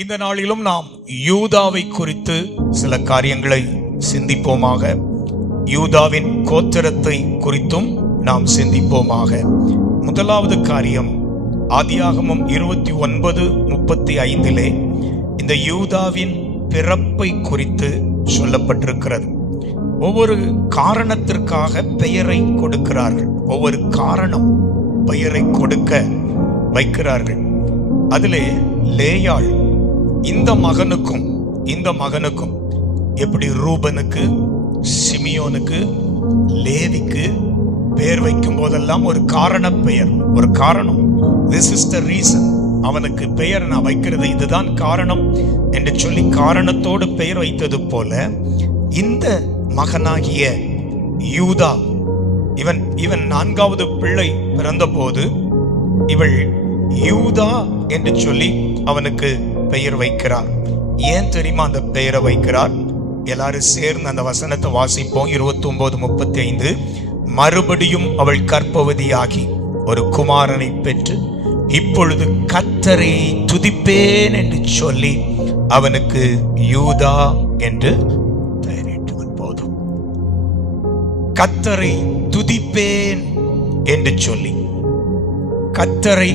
இந்த நாளிலும் நாம் யூதாவை குறித்து சில காரியங்களை சிந்திப்போமாக. யூதாவின் கோத்திரத்தை குறித்தும் நாம் சிந்திப்போமாக. முதலாவது காரியம், ஆதியாகமம் 29:35 இந்த யூதாவின் பிறப்பை குறித்து சொல்லப்பட்டிருக்கிறது. ஒவ்வொரு காரணத்திற்காக பெயரை கொடுக்கிறார்கள். ஒவ்வொரு காரணம் பெயரை கொடுக்க வைக்கிறார்கள். அதிலே லேயாள் இந்த மகனுக்கும் எப்படி ரூபனுக்கு, சிமியோனுக்கு, லேவிக்கு பெயர் வைக்கும் போதெல்லாம் ஒரு காரண பெயர், ஒரு காரணம். திஸ் இஸ் த ரீசன், அவனுக்கு பெயர் நான் வைக்கிறது இதுதான் காரணம் என்று சொல்லி காரணத்தோடு பெயர் வைத்தது போல இந்த மகனாகிய யூதா, இவன் 4வது பிள்ளை பிறந்த போது இவள் யூதா என்று சொல்லி அவனுக்கு பெயர் வைக்கிறார். ஏன் தெரியுமா அந்த பெயரை வைக்கிறார்? எல்லாரும் சேர்ந்து அந்த வசனத்தை வாசிப்போம். 29:35 மறுபடியும் அவள் கர்ப்பவதியாகி ஒரு குமாரனை பெற்று இப்பொழுது கர்த்தரை துதிப்பேன் என்று சொல்லி அவனுக்கு யூதா என்று பெயரிட்டது. போதும், கர்த்தரை துதிப்பேன் என்று சொல்லி, கர்த்தரை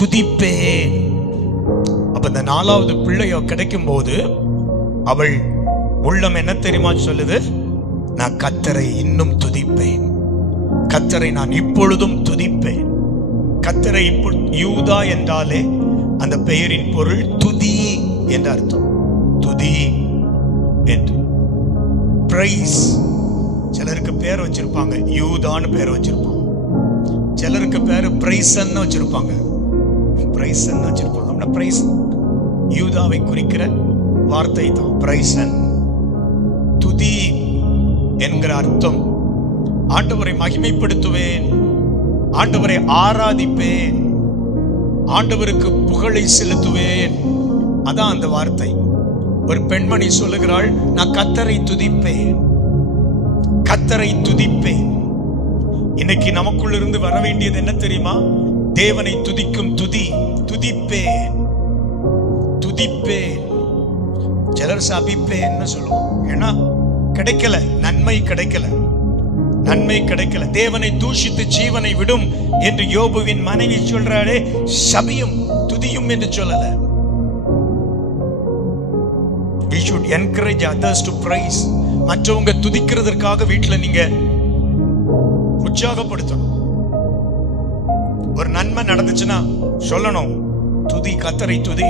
துதிப்பேன். அப்ப இந்த 4வது பிள்ளையோ கிடைக்கும் போது அவள் உள்ளம் என்ன தெரியுமா சொல்லுது? நான் கர்த்தரை இன்னும் துதிப்பேன், கர்த்தரை நான் இப்பொழுதும் துதிப்பேன். கர்த்தரை யூதா என்றாலே அந்த பெயரின் பொருள் துதி என்று அர்த்தம். துதி என்று பிரைஸ். சிலருக்கு பேர் வச்சிருப்பாங்க, யூதான்னு பேர் வச்சிருப்பாங்க. சிலருக்கு பேர் பிரைசன் வச்சிருப்பாங்க, பிரைசன் வச்சிருப்பாங்க. பிரைஸ் யூதாவை குறிக்கிற வார்த்தை தான் பிரைசன். துதி என்கிற அர்த்தம். ஆண்டவரை மகிமைப்படுத்துவேன், ஆண்டவரை ஆராதிப்பேன், ஆண்டவருக்கு புகழை செலுத்துவேன். அதான் அந்த வார்த்தை. ஒரு பெண்மணி சொல்லுகிறாள், நான் கர்த்தரை துதிப்பேன், கர்த்தரை துதிப்பேன். இன்னைக்கு நமக்குள்ளிருந்து வர வேண்டியது என்ன தெரியுமா? தேவனை துதிக்கும் துதி. துதிப்பேன், துதிப்பேன். சிலர் சபிப்பேன்னு சொல்லுவோம். ஏன்னா கிடைக்கல, நன்மை கிடைக்கல, நன்மை கிடைக்கல. தேவனை தூஷித்து ஜீவனை விடும் என்று யோபுவின் மனைவி சொல்றாளே, சபியும் துதியும் என்று சொல்லல. We should encourage others to praise. மற்றவங்க துதிக்கிறதற்காக வீட்டில் நீங்க உற்சாகப்படுத்தணும். ஒரு நன்மை நடந்துச்சுன்னா சொல்லணும், துதி, கர்த்தரை துதி,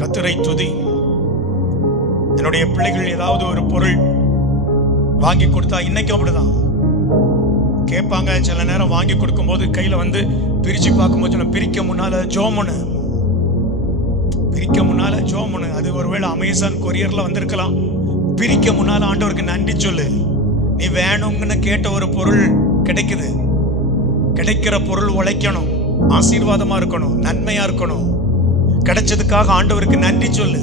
கர்த்தரை துதி. என்னுடைய பிள்ளைகள் ஏதாவது ஒரு பொருள் வாங்கி கொடுத்தா, இன்னைக்கு அப்படிதான் கேட்பாங்க. சில நேரம் வாங்கி கொடுக்கும் போது கையில வந்து பிரிச்சு பார்க்கும்போது பிரிக்க முன்னால ஜோமுனு, பிரிக்க முன்னால ஜோமுனு. அது ஒருவேளை அமேசான் கொரியர்ல வந்திருக்கலாம். பிரிக்க முன்னால ஆண்டவருக்கு நன்றி சொல்லு. நீ வேணும்னு கேட்ட ஒரு பொருள் கிடைக்குது. கிடைக்கிற பொருள் உழைக்கணும், ஆசீர்வாதமா இருக்கணும், நன்மையா இருக்கணும். கிடைச்சதுக்காக ஆண்டவருக்கு நன்றி சொல்லு,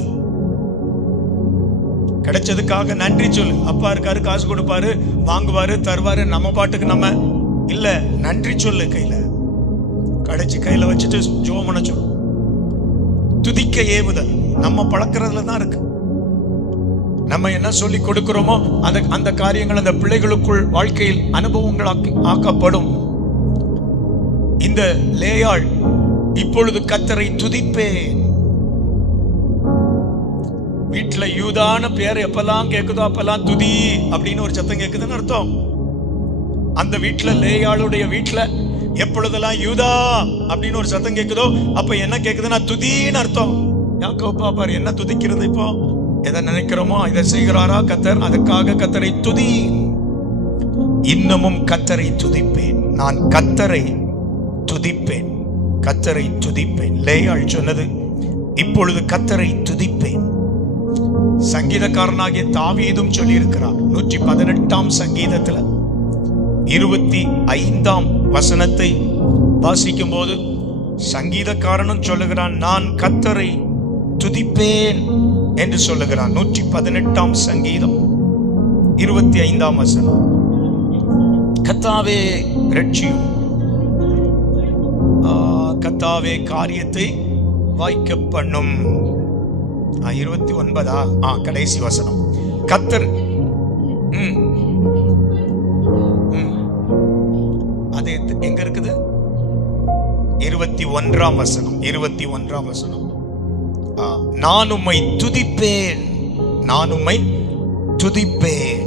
கிடைச்சதுக்காக நன்றி சொல்லு. அப்பா இருக்காரு, காசு கொடுப்பாரு, வாங்குவாரு, தருவாரு. நம்ம பாட்டுக்கு நம்ம இல்ல, நன்றி சொல்லு. கையில கடைச்சி கையில வச்சுட்டு ஜோமன சொல்லு. துதிக்க ஏவுதல் நம்ம பழக்கிறதுல தான் இருக்கு. நம்ம என்ன சொல்லி கொடுக்கிறோமோ அந்த காரியங்கள் அந்த பிள்ளைகளுக்குள் வாழ்க்கையில் அனுபவங்கள் ஆக்கப்படும். இந்த லேயாள் இப்பொழுது கர்த்தரை துதிப்பேன். வீட்டுல யூதான பேர் எப்பெல்லாம் கேக்குதோ அப்பெல்லாம் துதி அப்படின்னு ஒரு சத்தம் கேக்குதுன்னு அர்த்தம். அந்த வீட்டுல, லேயாளுடைய வீட்டுல எப்பொழுதெல்லாம் யூதா அப்படின்னு ஒரு சத்தம் கேக்குதோ அப்ப என்ன கேக்குதுன்னா துதின்னு அர்த்தம். யாக்கோபு பாப்பாரு, என்ன துதிக்கிறது? இப்போ எதை நினைக்கிறோமோ இதை செய்கிறாரா கர்த்தர், அதுக்காக கர்த்தரை துதி. இன்னமும் கர்த்தரை துதிப்பேன், நான் கர்த்தரை துதிப்பேன், கர்த்தரை துதிப்பேன். லேயாள் சொன்னது, இப்பொழுது கர்த்தரை துதிப்பேன். சங்கீதக்காரனாகிய தாவீதும் சொல்லி இருக்கிறார். 118ஆம் சங்கீதத்துல 25ஆம் வசனத்தை வாசிக்கும் போது சங்கீதக்காரனும் சொல்லுகிறான், நான் கர்த்தரை துதிப்பேன் என்று சொல்லுகிறான். 118ஆம் சங்கீதம் 25ஆம் வசனம். கர்த்தாவே ரட்சியும், கர்த்தாவே காரியத்தை வாய்க்க பண்ணும். 29 கடைசி வசனம். கர்த்தர் அது எங்க இருக்குது? 21 வசனம். 21 வசனம். நான் உம்மை துதிப்பேன், நான் உம்மை துதிப்பேன்.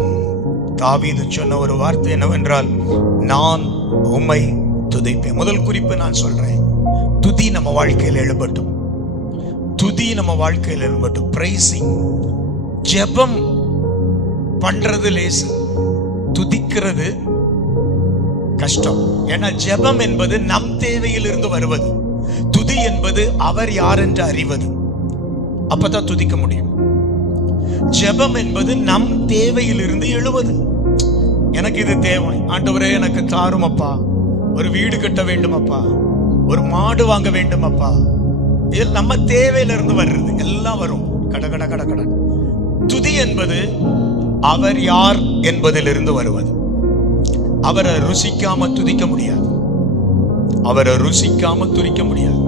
தாவீது சொன்ன ஒரு வார்த்தை என்னவென்றால், நான் உம்மை துதிப்பேன். முதல் குறிப்பு நான் சொல்றேன், துதி நம்ம வாழ்க்கையில் எழும்பட்டும். துதி நம்ம வாழ்க்கையில் எழும்பட்டும். பிரைசிங். ஜெபம் பண்றது லேசு, துதிக்கிறது கஷ்டம். ஏன்னா ஜெபம் என்பது நம் தேவையில் இருந்து வருவது, துதி என்பது அவர் யார் என்று அறிவது. அப்பதான் துதிக்க முடியும். ஜெபம் என்பது நம் தேவையில் இருந்து எழுவது. எனக்கு இது தேவை ஆண்டவரே, எனக்கு தாரும் அப்பா, ஒரு வீடு கட்ட வேண்டும் அப்பா, ஒரு மாடு வாங்க வேண்டும் அப்பா. இது நம்ம தேவையில இருந்து வர்றது, எல்லாம் வரும் கட கட கட கட. துதி என்பது அவர் யார் என்பதிலிருந்து வருவது. அவரை ருசிக்காம துதிக்க முடியாது, அவரை ருசிக்காம துதிக்க முடியாது.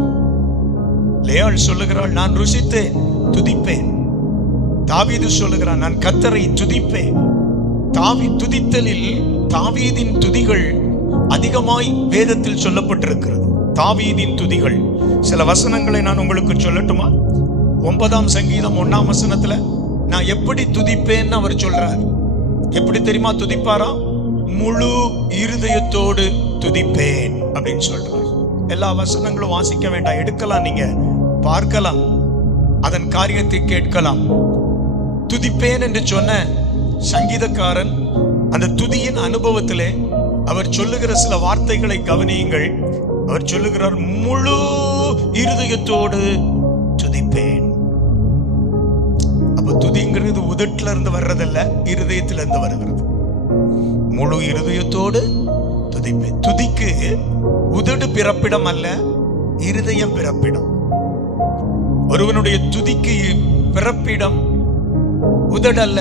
லேயாள் சொல்லுகிறாள், நான் ருசித்தேன் துதிப்பேன். தாவீது சொல்லுகிறான், நான் கர்த்தரை துதிப்பேன். துதித்தலில் தாவீதின் துதிகள் அதிகமாய் வேதத்தில் சொல்லப்பட்டிருக்கிறது. தாவீதின் துதிகள். சில வசனங்களை நான் உங்களுக்கு சொல்லட்டுமா? 9 சங்கீதம் 1 வசனத்துல நான் எப்படி துதிப்பேன்னு அவர் சொல்றார். எப்படி தெரியுமா துதிப்பாரா? முழு இருதயத்தோடு துதிப்பேன் அப்படின்னு சொல்றார். எல்லா வசனங்களும் வாசிக்க வேண்டாம், எடுக்கலாம், நீங்க பார்க்கலாம், அதன் காரியத்தை கேட்கலாம். துதிப்பேன் என்று சொன்ன சங்கீதக்காரன் அந்த துதியின் அனுபவத்திலே அவர் சொல்லுகிற சில வார்த்தைகளை கவனியுங்கள். அவர் சொல்லுகிறார், முழு இருதயத்தோடு துதிப்பேன். அப்ப துதிங்கிறது உதட்டுல இருந்து வர்றதல்ல, இருதயத்தில இருந்து வருகிறது. முழு இருதயத்தோடு துதிப்பேன். துதிக்கு உதடு பிறப்பிடம் அல்ல, இருதயம் பிறப்பிடம். ஒருவனுடைய துதிக்கு பிறப்பிடம் உதடு அல்ல,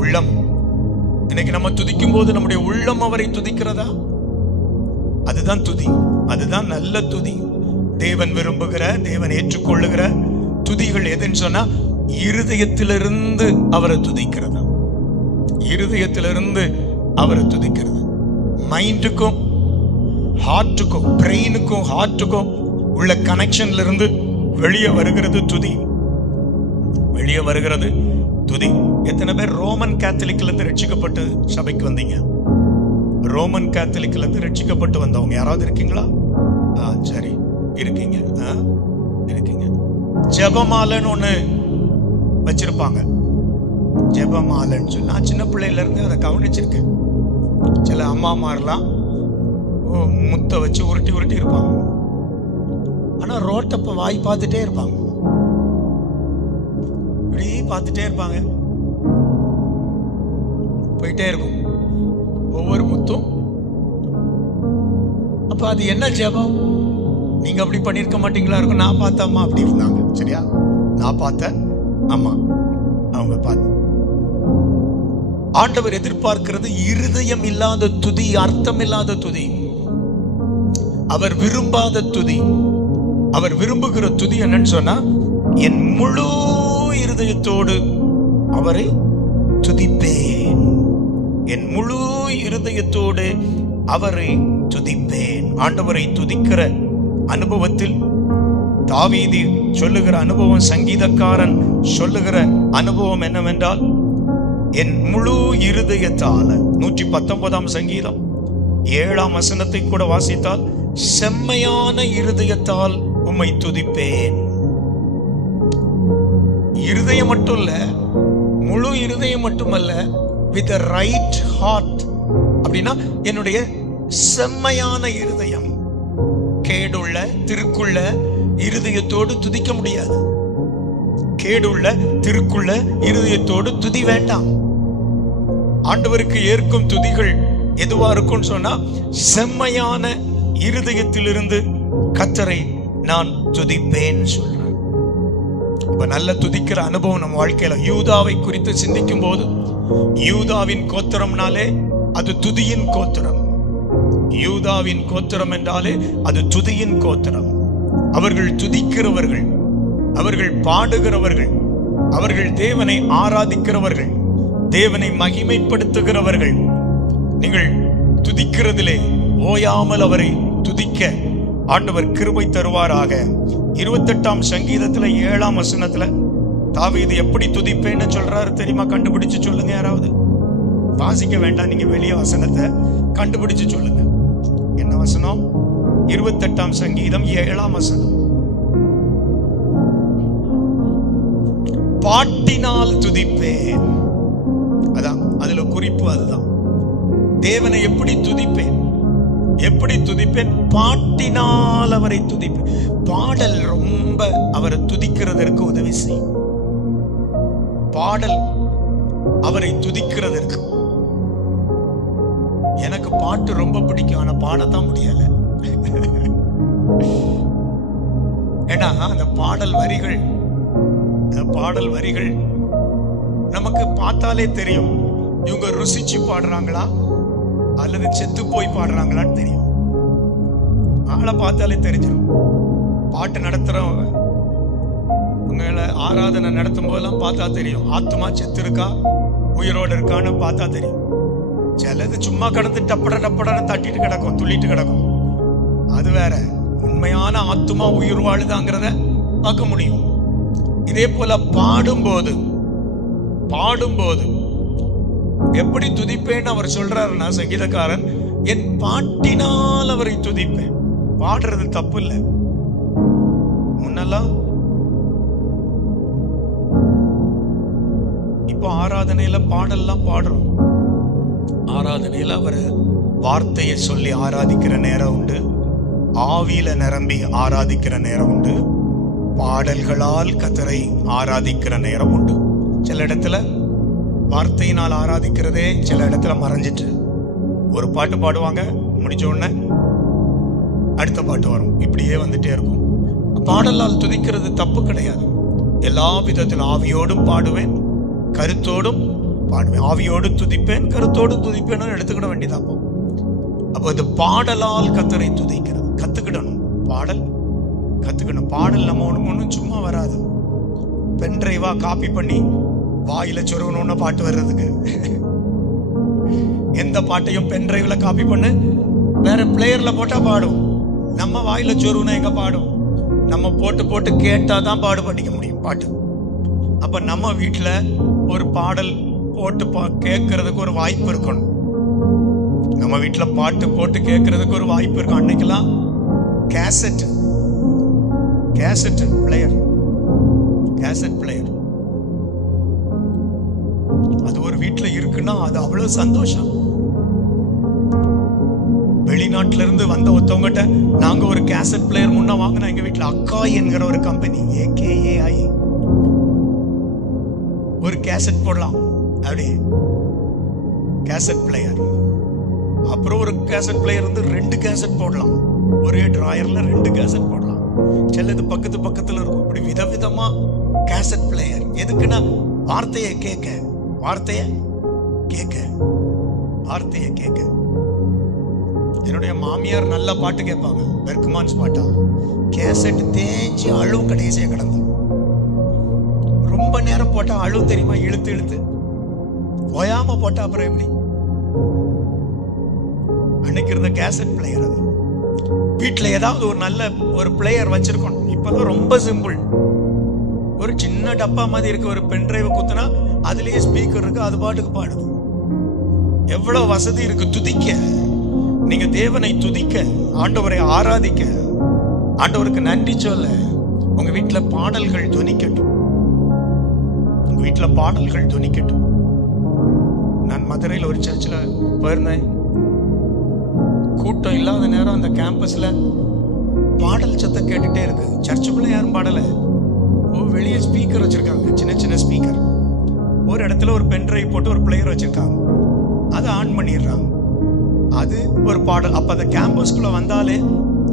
உள்ளம். இன்னைக்கு நம்ம துதிக்கும் போது நம்முடைய உள்ளம் அவரை துதிக்கிறதா? அதுதான் துதி, அதுதான் நல்ல துதி. தேவன் விரும்புகிற, தேவன் ஏற்றுக்கொள்ளுகிற துதிகள் எதுன்னு சொன்னா, இருதயத்திலிருந்து அவரை துதிக்கிறதா, இருதயத்திலிருந்து அவரை துதிக்கிறது. மைண்டுக்கும் ஹார்ட்டுக்கும், பிரெயினுக்கும் ஹார்ட்டுக்கும் உள்ள கனெக்ஷன்ல இருந்து வெளியே வருகிறது துதி, வெளியே வருகிறது துதி. எத்தனை பேர் ரோமன் கேத்தலிக்ல இருந்து ரட்சிக்கப்பட்டு சபைக்கு வந்தீங்க? ரோமன் கேத்தலிக்ல இருந்து ரட்சிக்கப்பட்டு வந்தவங்க யாராவது இருக்கீங்களா? சரி, இருக்கீங்க, இருக்கீங்க. ஜெபமாலைன்னு ஒண்ணு வச்சிருப்பாங்க. ஜெபமாலைன்னு சொல்லி நான் சின்ன பிள்ளையில இருந்து அதை கவனிச்சிருக்கேன். சில அம்மாமாரெல்லாம் முத்தை வச்சு உருட்டி உருட்டி இருப்பாங்க. ஆனா ரோட்டப்ப வாய் பார்த்துட்டே இருப்பாங்க, இப்படி பார்த்துட்டே இருப்பாங்க, போயிட்டே இருக்கும் ஒவ்வொரு முத்தும். அப்ப அது என்ன ஜெபம்? நீங்க அப்படி பண்ணிருக்க மாட்டீங்களா இருக்கும். நான் பார்த்த அம்மா அப்படி இருந்தாங்க, சரியா? நான் பார்த்த அம்மா, அவங்க பார்த்து. ஆண்டவர் எதிர்பார்க்கிறது இருதயம் இல்லாத துதி, அர்த்தம் இல்லாத துதி, அவர் விரும்பாத துதி. அவர் விரும்புகிற துதி என்னன்னு சொன்னா, என் முழு இருதயத்தோடு அவரை துதிப்பேன், என் முழு இருதயத்தோடு அவரை துதிப்பேன். ஆண்டவரை துதிக்கிற அனுபவத்தில் தாவீது சொல்லுகிற அனுபவம், சங்கீதக்காரன் சொல்லுகிற அனுபவம் என்னவென்றால், என் முழு இருதயத்தால. 119 சங்கீதம் 7 வசனத்தை கூட வாசித்தால், செம்மையான இருதயத்தால் உம்மை துதிப்பேன். இருதயம் மட்டும் இல்ல, முழு இருதயம் மட்டுமல்ல, with a right heart. அப்படின்னா என்னுடைய செம்மையான இருதயம். கேடுள்ள திருக்குள்ள இருதயத்தோடு துதிக்க முடியாது. கேடுள்ள திருக்குள்ள இருதயத்தோடு துதி வேண்டாம். ஆண்டவருக்கு ஏற்கும் துதிகள் எதுவா இருக்கும்னு சொன்னா, செம்மையான இருதயத்திலிருந்து கர்த்தரை நான் துதிப்பேன் சொல்றேன். இப்ப நல்ல துதிக்கிற அனுபவம் நம்ம வாழ்க்கையில. யூதாவை குறித்து சிந்திக்கும் போது, யூதாவின் கோத்திரம்னாலே அது துதியின் கோத்திரம். யூதாவின் கோத்திரம் என்றாலே அது துதியின் கோத்திரம். அவர்கள் துதிக்கிறவர்கள், அவர்கள் பாடுகிறவர்கள், அவர்கள் தேவனை ஆராதிக்கிறவர்கள், தேவனை மகிமைப்படுத்துகிறவர்கள். நீங்கள் துதிக்கிறதிலே ஓயாமல் அவரை துதிக்க ஆண்டவர் கிருபை தருவாராக. 28ஆம் சங்கீதத்துல 7ஆம் வசனத்துல தாவீது எப்படி துதிப்பேன்னு சொல்றாரு தெரியுமா? கண்டுபிடிச்சு சொல்லுங்க. யாராவது வாசிக்க வேண்டாம், நீங்க வெளிய வசனத்தை கண்டுபிடிச்சு சொல்லுங்க. என்ன வசனம்? 28ஆம் சங்கீதம் 7ஆம் வசனம். பாட்டினால் துதிப்பேன். அதான் அதுல குறிப்பு. அதுதான் தேவனை எப்படி துதிப்பேன், எப்படி துதிப்பேன்? பாட்டினால் அவரை துதிப்பேன். பாடல் ரொம்ப அவரை துதிக்கிறதற்கு உதவி செய்யும். பாடல் அவரை துதிக்கிறதற்கு. எனக்கு பாட்டு ரொம்ப பிடிக்கும், ஆனா பாடத்தான் முடியல. ஏன்னா அந்த பாடல் வரிகள் நமக்கு பார்த்தாலே தெரியும், இவங்க ருசிச்சு பாடுறாங்களா அல்லது செத்து போய் பாடுறாங்களான்னு தெரியும். ஆளை பார்த்தாலே தெரிஞ்சிடும். பாட்டு நடத்துறவங்க உங்களை ஆராதனை நடத்தும் போதெல்லாம் பார்த்தா தெரியும், ஆத்மா செத்து இருக்கா உயிரோடு இருக்கான்னு பார்த்தா தெரியும். சிலது சும்மா கடந்து டப்படன்னு தட்டிட்டு கிடக்கும், துள்ளிட்டு கிடக்கும். அது வேற. உண்மையான ஆத்மா உயிர் வாழுதாங்கிறத பார்க்க முடியும். இதே போல பாடும்போது எப்படி துதிப்பேன்னு அவர் சொல்றாருன்னா, சங்கீதக்காரன் என் பாட்டினால் அவரை துதிப்பேன். பாடுறது தப்பு இல்லை. முன்னெல்லாம் இப்போ ஆராதனையில பாடல்லாம் பாடுறோம். ஆராதனையில அவர் வார்த்தையை சொல்லி ஆராதிக்கிற நேரம் உண்டு, ஆவியில நிரம்பி ஆராதிக்கிற நேரம் உண்டு, பாடல்களால் கர்த்தரை ஆராதிக்கிற நேரம் உண்டு. சில இடத்துல வார்த்தையினால் ஆராதிக்கிறதே சில இடத்துல மறைஞ்சிட்டு ஒரு பாட்டு பாடுவாங்க, முடிச்ச உடனே அடுத்த பாட்டு வரும், இப்படியே வந்துட்டே இருக்கும். பாடலால் துதிக்கிறது தப்பு கிடையாது. எல்லா விதத்திலும் ஆவியோடும் பாடுவேன், கருத்தோடும் பாடுவேன். ஆவியோடும் துதிப்பேன், கருத்தோடும் துதிப்பேன் எடுத்துக்கிட வேண்டியதாப்போ. அப்போ இந்த பாடலால் கர்த்தரை துதிக்கிறது கத்துக்கிடணும். பாடல் கத்துக்கணும். பாடல் நம்ம ஒன்றும் சும்மா வராது. பென்ட்ரைவா காப்பி பண்ணி வாயில சொருவணும்னு பாட்டு வர்றதுக்கு எந்த பாட்டையும் பென்ட்ரைவ்ல காப்பி பண்ணு வேற பிளேயர்ல போட்டா பாடும். நம்ம வாயில சொருவுனா எங்க பாடும்? நம்ம போட்டு கேட்டாதான் பாடு படிக்க முடியும் பாட்டு. அப்ப நம்ம வீட்டுல ஒரு பாடல் போட்டு கேட்கறதுக்கு ஒரு வாய்ப்பு இருக்கணும். நம்ம வீட்டுல பாட்டு போட்டு கேட்கறதுக்கு ஒரு வாய்ப்பு இருக்கும். அன்னைக்கெல்லாம் கேசட் பிளேயர் அது ஒரு வீட்டுல இருக்குன்னா அது அவ்வளவு சந்தோஷம். வெளிநாட்டுல இருந்து வந்த ஒருத்தவங்கிட்ட நாங்க ஒரு கேசட் பிளேயர் முன்ன வாங்கினா, எங்க வீட்டுல அக்காய் என்கிற ஒரு கம்பெனி, AKAI, ஒரு கேசட் போடலாம் அப்படி கேசட் பிளேயர். அப்புறம் ஒரு கேசட் பிளேயர் வந்து 2 கேசட் போடலாம், ஒரே டிராயர்ல 2 கேசட் போடலாம். சிலது பக்கத்துல இருக்கும். இப்படி விதவிதமா கேசட் பிளேயர். எதுக்குன்னா வார்த்தையை கேட்க. என்னுடைய மாமியார் நல்ல பாட்டு கேட்பாங்க, பெர்க்மான்ஸ் பாட்டா. கேசட் தேஞ்சி அழுவும், கடைசியா கிடந்து ரொம்ப நேரம் போட்டா அழுவும் தெரியுமா? இழுத்து ஓயாம போட்டா அப்புறம் எப்படி? அன்னைக்கு இருந்த கேசட் பிளேயர் அது. வீட்டுல ஏதாவது ஒரு நல்ல ஒரு பிளேயர் வச்சிருக்கணும். இப்பதான் ரொம்ப சிம்பிள். ஒரு சின்ன டப்பா மாதிரி இருக்கு, ஒரு பென்ட்ரைவ் குத்துனா அதுலயே ஸ்பீக்கர் இருக்கு, அது பாட்டுக்கு பாடுது. எவ்வளவு வசதி இருக்கு துதிக்க. நீங்க தேவனை துதிக்க, ஆண்டவரை ஆராதிக்க, ஆண்டவருக்கு நன்றி சொல்ல உங்க வீட்டுல பாடல்கள் துணிக்கட்டும். நான் மதுரையில் ஒரு சர்ச்சில் போயிருந்தேன். கூட்டம் இல்லாத நேரம் அந்த கேம்பஸ்ல பாடல் சத்தம் கேட்டுட்டே இருக்கு. சர்ச்சுக்குள்ள யாரும் பாடல. வெளியே ஸ்பீக்கர் வச்சிருக்காங்க, சின்ன ஸ்பீக்கர். ஒரு இடத்துல ஒரு பென்ட்ரைவ் போட்டு ஒரு பிளேயர் வச்சிருக்காங்க, அதை ஆன் பண்ணிடுறாங்க. அது ஒரு பாடல். அப்ப அந்த கேம்பஸ்குள்ள வந்தாலே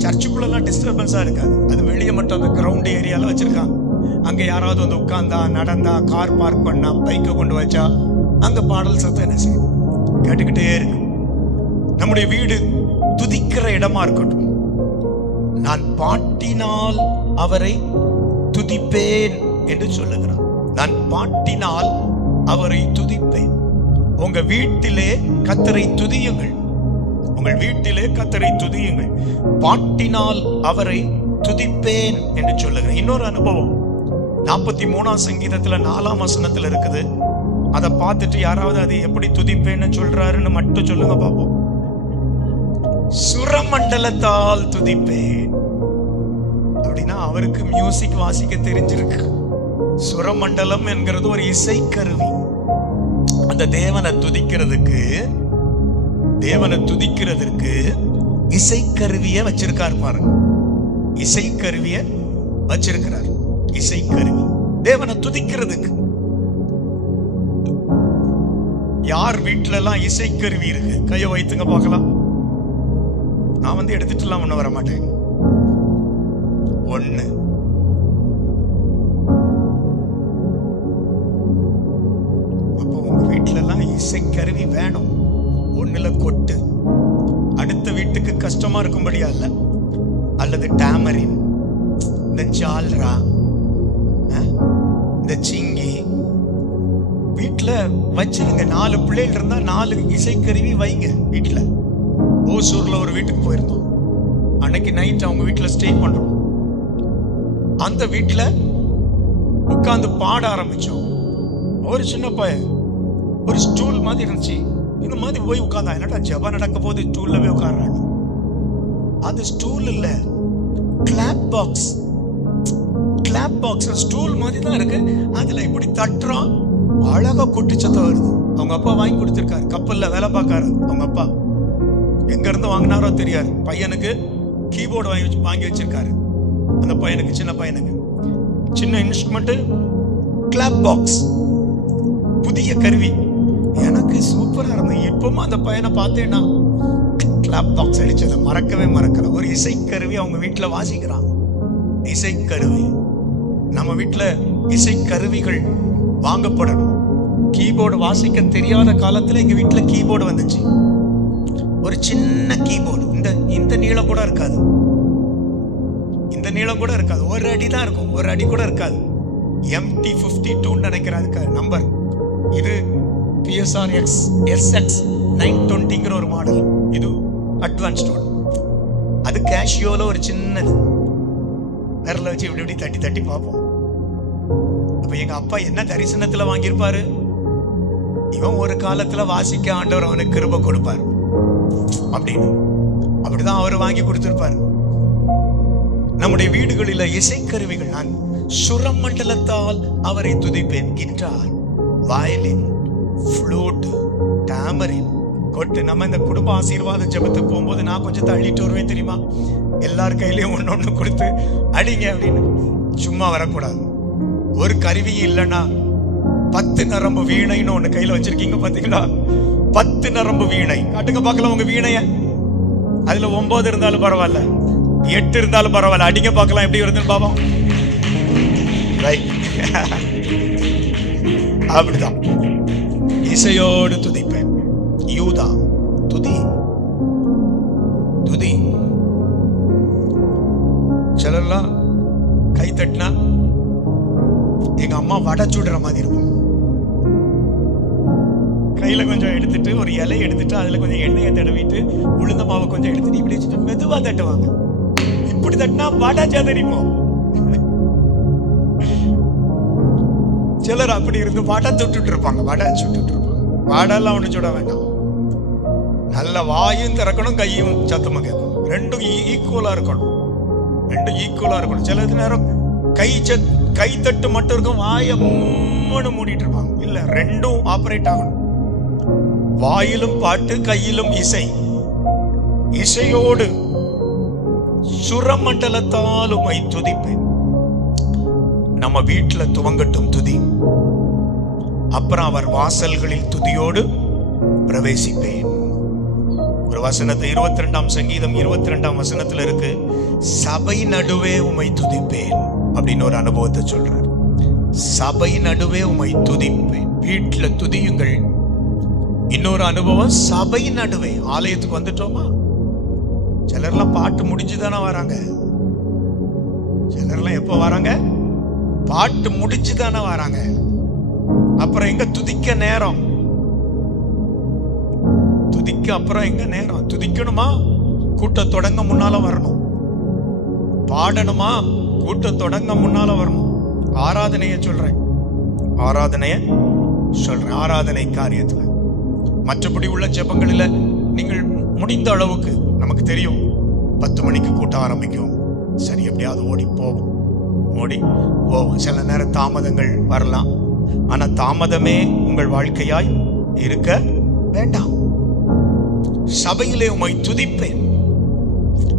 சர்ச்சுக்குள்ளலாம் டிஸ்டர்பன்ஸா இருக்காது. அது வெளியே மட்டும் அந்த கிரவுண்ட் ஏரியால வச்சிருக்காங்க. அங்க யாராவது வந்து உட்கார்ந்தா, நடந்தா, கார் பார்க் பண்ணா, பைக்கை கொண்டு வச்சா அங்க பாடல் சத்தம் என்ன செய்யும்? கேட்டுக்கிட்டே இருக்கு. நம்முடைய வீடு துதிக்கிற இடமா இருக்கட்டும். நான் பாட்டினால் அவரை துதிப்பேன் என்று சொல்லுகிறார். நான் பாட்டினால் அவரை துதிப்பேன். உங்க வீட்டிலே கர்த்தரை துதியுங்கள். உங்கள் வீட்டிலே கர்த்தரை துதியுங்கள். பாட்டினால் அவரை துதிப்பேன் என்று சொல்லுகிறேன். இன்னொரு அனுபவம் 43ஆம் சங்கீதத்துல 4ஆம் வசனத்துல இருக்குது. அதை பார்த்துட்டு யாராவது அதை எப்படி துதிப்பேன்னு சொல்றாருன்னு மட்டும் சொல்லுங்க பாப்போம். சுரமண்டலத்தால் துதிப்பேன் அப்படின்னா அவருக்கு மியூசிக் வாசிக்க தெரிஞ்சிருக்கு. சுரமண்டலம் என்கிறது ஒரு இசைக்கருவி. அந்த தேவனை துதிக்கிறதுக்கு இசைக்கருவிய வச்சிருக்கார் பாருங்க. இசைக்கருவிய வச்சிருக்கிறார். இசைக்கருவி தேவனை துதிக்கிறதுக்கு. யார் வீட்டுல எல்லாம் இசைக்கருவி இருக்கு கைய வைத்துங்க பார்க்கலாம். நான் எடுத்துட்டுலாம் ஒண்ணு வர மாட்டேன். ஒண்ணு அப்போ உங்க வீட்டுல எல்லாம் இசைக்கருவி வேணும். ஒண்ணுல கொட்டு, அடுத்த வீட்டுக்கு கஷ்டமா இருக்கும்படியா இல்ல, அல்லது டாமரின், இந்த ஜால்ரா, இந்த சிங்கி வீட்டுல வச்சிருங்க. 4 பிள்ளைகள் இருந்தா 4 இசைக்கருவி வைங்க வீட்டுல. ஓசூர்ல ஒரு வீட்டுக்கு போயிருந்தோம். அன்னைக்கு நைட் அவங்க வீட்டுல ஸ்டே பண்றோம். அந்த வீட்டுல உட்கார்ந்து பாட ஆரம்பிச்சோம். ஒரு சின்ன பையன் ஒரு ஸ்டூல் மாதிரி இருந்துச்சு. இந்த மாதிரி போய் உட்கார்ந்தா, என்னடா ஜபா நடக்க போது ஸ்டூல்ல போய் உட்கார்றாங்க. அது ஸ்டூல் இல்ல, clap box. Clap box stool மாதிரி தான் இருக்கு. அதுல இப்படி தட்டுறோம், அழகா கொட்டி சத்தம் வருது. அவங்க அப்பா வாங்கி கொடுத்திருக்காரு. கப்பல்ல வேலை பார்க்காரு அவங்க அப்பா. எங்க இருந்து வாங்கினாரோ தெரியாது. பையனுக்கு கீபோர்டு வாங்கி வச்சிருக்காரு. அந்த பையனுக்கு, சின்ன பையனுக்கு சின்ன இன்ஸ்ட்ருமெண்ட் கிளாப் பாக்ஸ், புதிய கருவி. எனக்கு சூப்பரா இருந்தது. இப்பவும் அந்த பையனை பார்த்தேன்னா கிளாப் பாக்ஸ் அடிச்சதை மறக்கல. ஒரு இசைக்கருவி அவங்க வீட்டுல வாசிக்கிறான். இசைக்கருவி. நம்ம வீட்டுல இசைக்கருவிகள் வாங்கப்படணும். கீபோர்டு வாசிக்க தெரியாத காலத்துல எங்க வீட்டுல கீபோர்டு வந்துச்சு. ஒரு சின்ன கீபோர்டு, இந்த நீளம் கூட இருக்காது. இந்த நீளம் கூட இருக்காது. ஒரு அடி தான் இருக்கும். ஒரு அடி கூட இருக்காது. MT52 நினைக்கிறேன் அதுக்கு நம்பர். இது PSR SX 920 ஒரு மாடல். இது அட்வான்ஸ்டு. அது கேஷியோல ஒரு சின்னது. விரல வச்சு இப்படி தட்டி பார்ப்போம். அப்ப எங்க அப்பா என்ன தரிசனத்துல வாங்கியிருப்பாரு? இவன் ஒரு காலத்துல வாசிக்க ஆண்டவர் அவனுக்கு கிருபை கொடுப்பார் அப்படின்னு. அப்படிதான் அவர் வாங்கி கொடுத்திருப்பார். நம்முடைய வீடுகளில் இசைக்கருவிகள். நான் சுரமண்டலத்தால் அவரை துதிப்பேன். கிட்டார், வயலின், ஃப்ளூட், டாமரின், கொட்டு. நம்ம இந்த குடும்ப ஆசீர்வாத ஜெபத்துக்கு போகும்போது நான் கொஞ்சம் தள்ளிட்டு வருவேன் தெரியுமா? எல்லார் கையிலையும் ஒன்னொன்னு கொடுத்து அடிங்க அப்படின்னு. சும்மா வரக்கூடாது. ஒரு கருவி இல்லைன்னா 10 நரம்பு வீணைன்னு ஒண்ணு கையில வச்சிருக்கீங்க பாத்தீங்களா? 10 நரம்பு வீணை காட்டுங்க பார்க்கலாம் உங்க வீணைய. அதுல 9 இருந்தாலும் பரவாயில்ல, 8 இருந்தாலும் பரவாயில்ல. அடிங்க பார்க்கலாம் எப்படி வருதுன்னு பாப்போம். அப்படிதான் இசையோடு துதிப்பேன். யூதா துதி. சிலர்லாம் கை தட்டினா எங்க அம்மா வடை சுடுற மாதிரி இருக்கும். கையில கொஞ்சம் எடுத்துட்டு, ஒரு இலை எடுத்துட்டு, அதுல கொஞ்சம் எண்ணெயை தடவிட்டு, உளுந்த மாவை கொஞ்சம் எடுத்துட்டு இப்படி வச்சுட்டு மெதுவா தட்டுவாங்க. இப்படி தட்டினா வடை சதறிப்போம். சிலர் அப்படி இருந்து வடை சுட்டுட்டு இருப்பாங்க. வடைலாம் ஒண்ணு சுட வேண்டாம். நல்ல வாயும் திறக்கணும், கையும் சத்தமா கேட்கணும். ரெண்டும் ஈக்குவலா இருக்கணும். சில நேரம் கை தட்டு மட்டும் இருக்கும், வாயை மூடிட்டு இருப்பாங்க. இல்ல, ரெண்டும் ஆபரேட் ஆகணும். வாயிலும் பாட்டு, கையிலும் இசை. இசையோடு சுரமண்டலத்தால் உம்மை துதிப்பேன். நம்ம வீட்டுல துவங்கட்டும் துதி. அப்புறம் அவர் வாசல்களில் துதியோடு பிரவேசிப்பேன். ஒரு வசனத்தை 22ஆம் சங்கீதம் 22ஆம் வசனத்துல இருக்கு, சபை நடுவே உம்மை துதிப்பேன் அப்படின்னு ஒரு அனுபவத்தை சொல்றார். சபை நடுவே உம்மை துதிப்பேன். வீட்டுல துதியுங்கள். இன்னொரு அனுபவம், சபை நடுவே. ஆலயத்துக்கு வந்துட்டோமா, சிலர்லாம் பாட்டு முடிஞ்சுதானே வராங்க. சிலர்லாம் எப்போ வராங்க? பாட்டு முடிச்சு தானே வராங்க. அப்புறம் எங்க துதிக்க நேரம்? துதிக்க அப்புறம் எங்க நேரம்? துதிக்கணுமா? கூட்டம் தொடங்க முன்னால வரணும். பாடணுமா? கூட்டம் தொடங்க முன்னால வரணும். ஆராதனைய சொல்றேன், ஆராதனை காரியத்துல. மற்றபடி உள்ள ஜெபங்களில் நீங்கள் முடிந்த அளவுக்கு, நமக்கு தெரியும் 10 மணிக்கு கூட்டம் ஆரம்பிக்கும், சரி எப்படியாவது ஓடி போவோம். சில நேரம் தாமதங்கள் வரலாம். ஆனா தாமதமே உங்கள் வாழ்க்கையாய் இருக்க வேண்டாம். சபையிலே உம்மை துதிப்பேன்.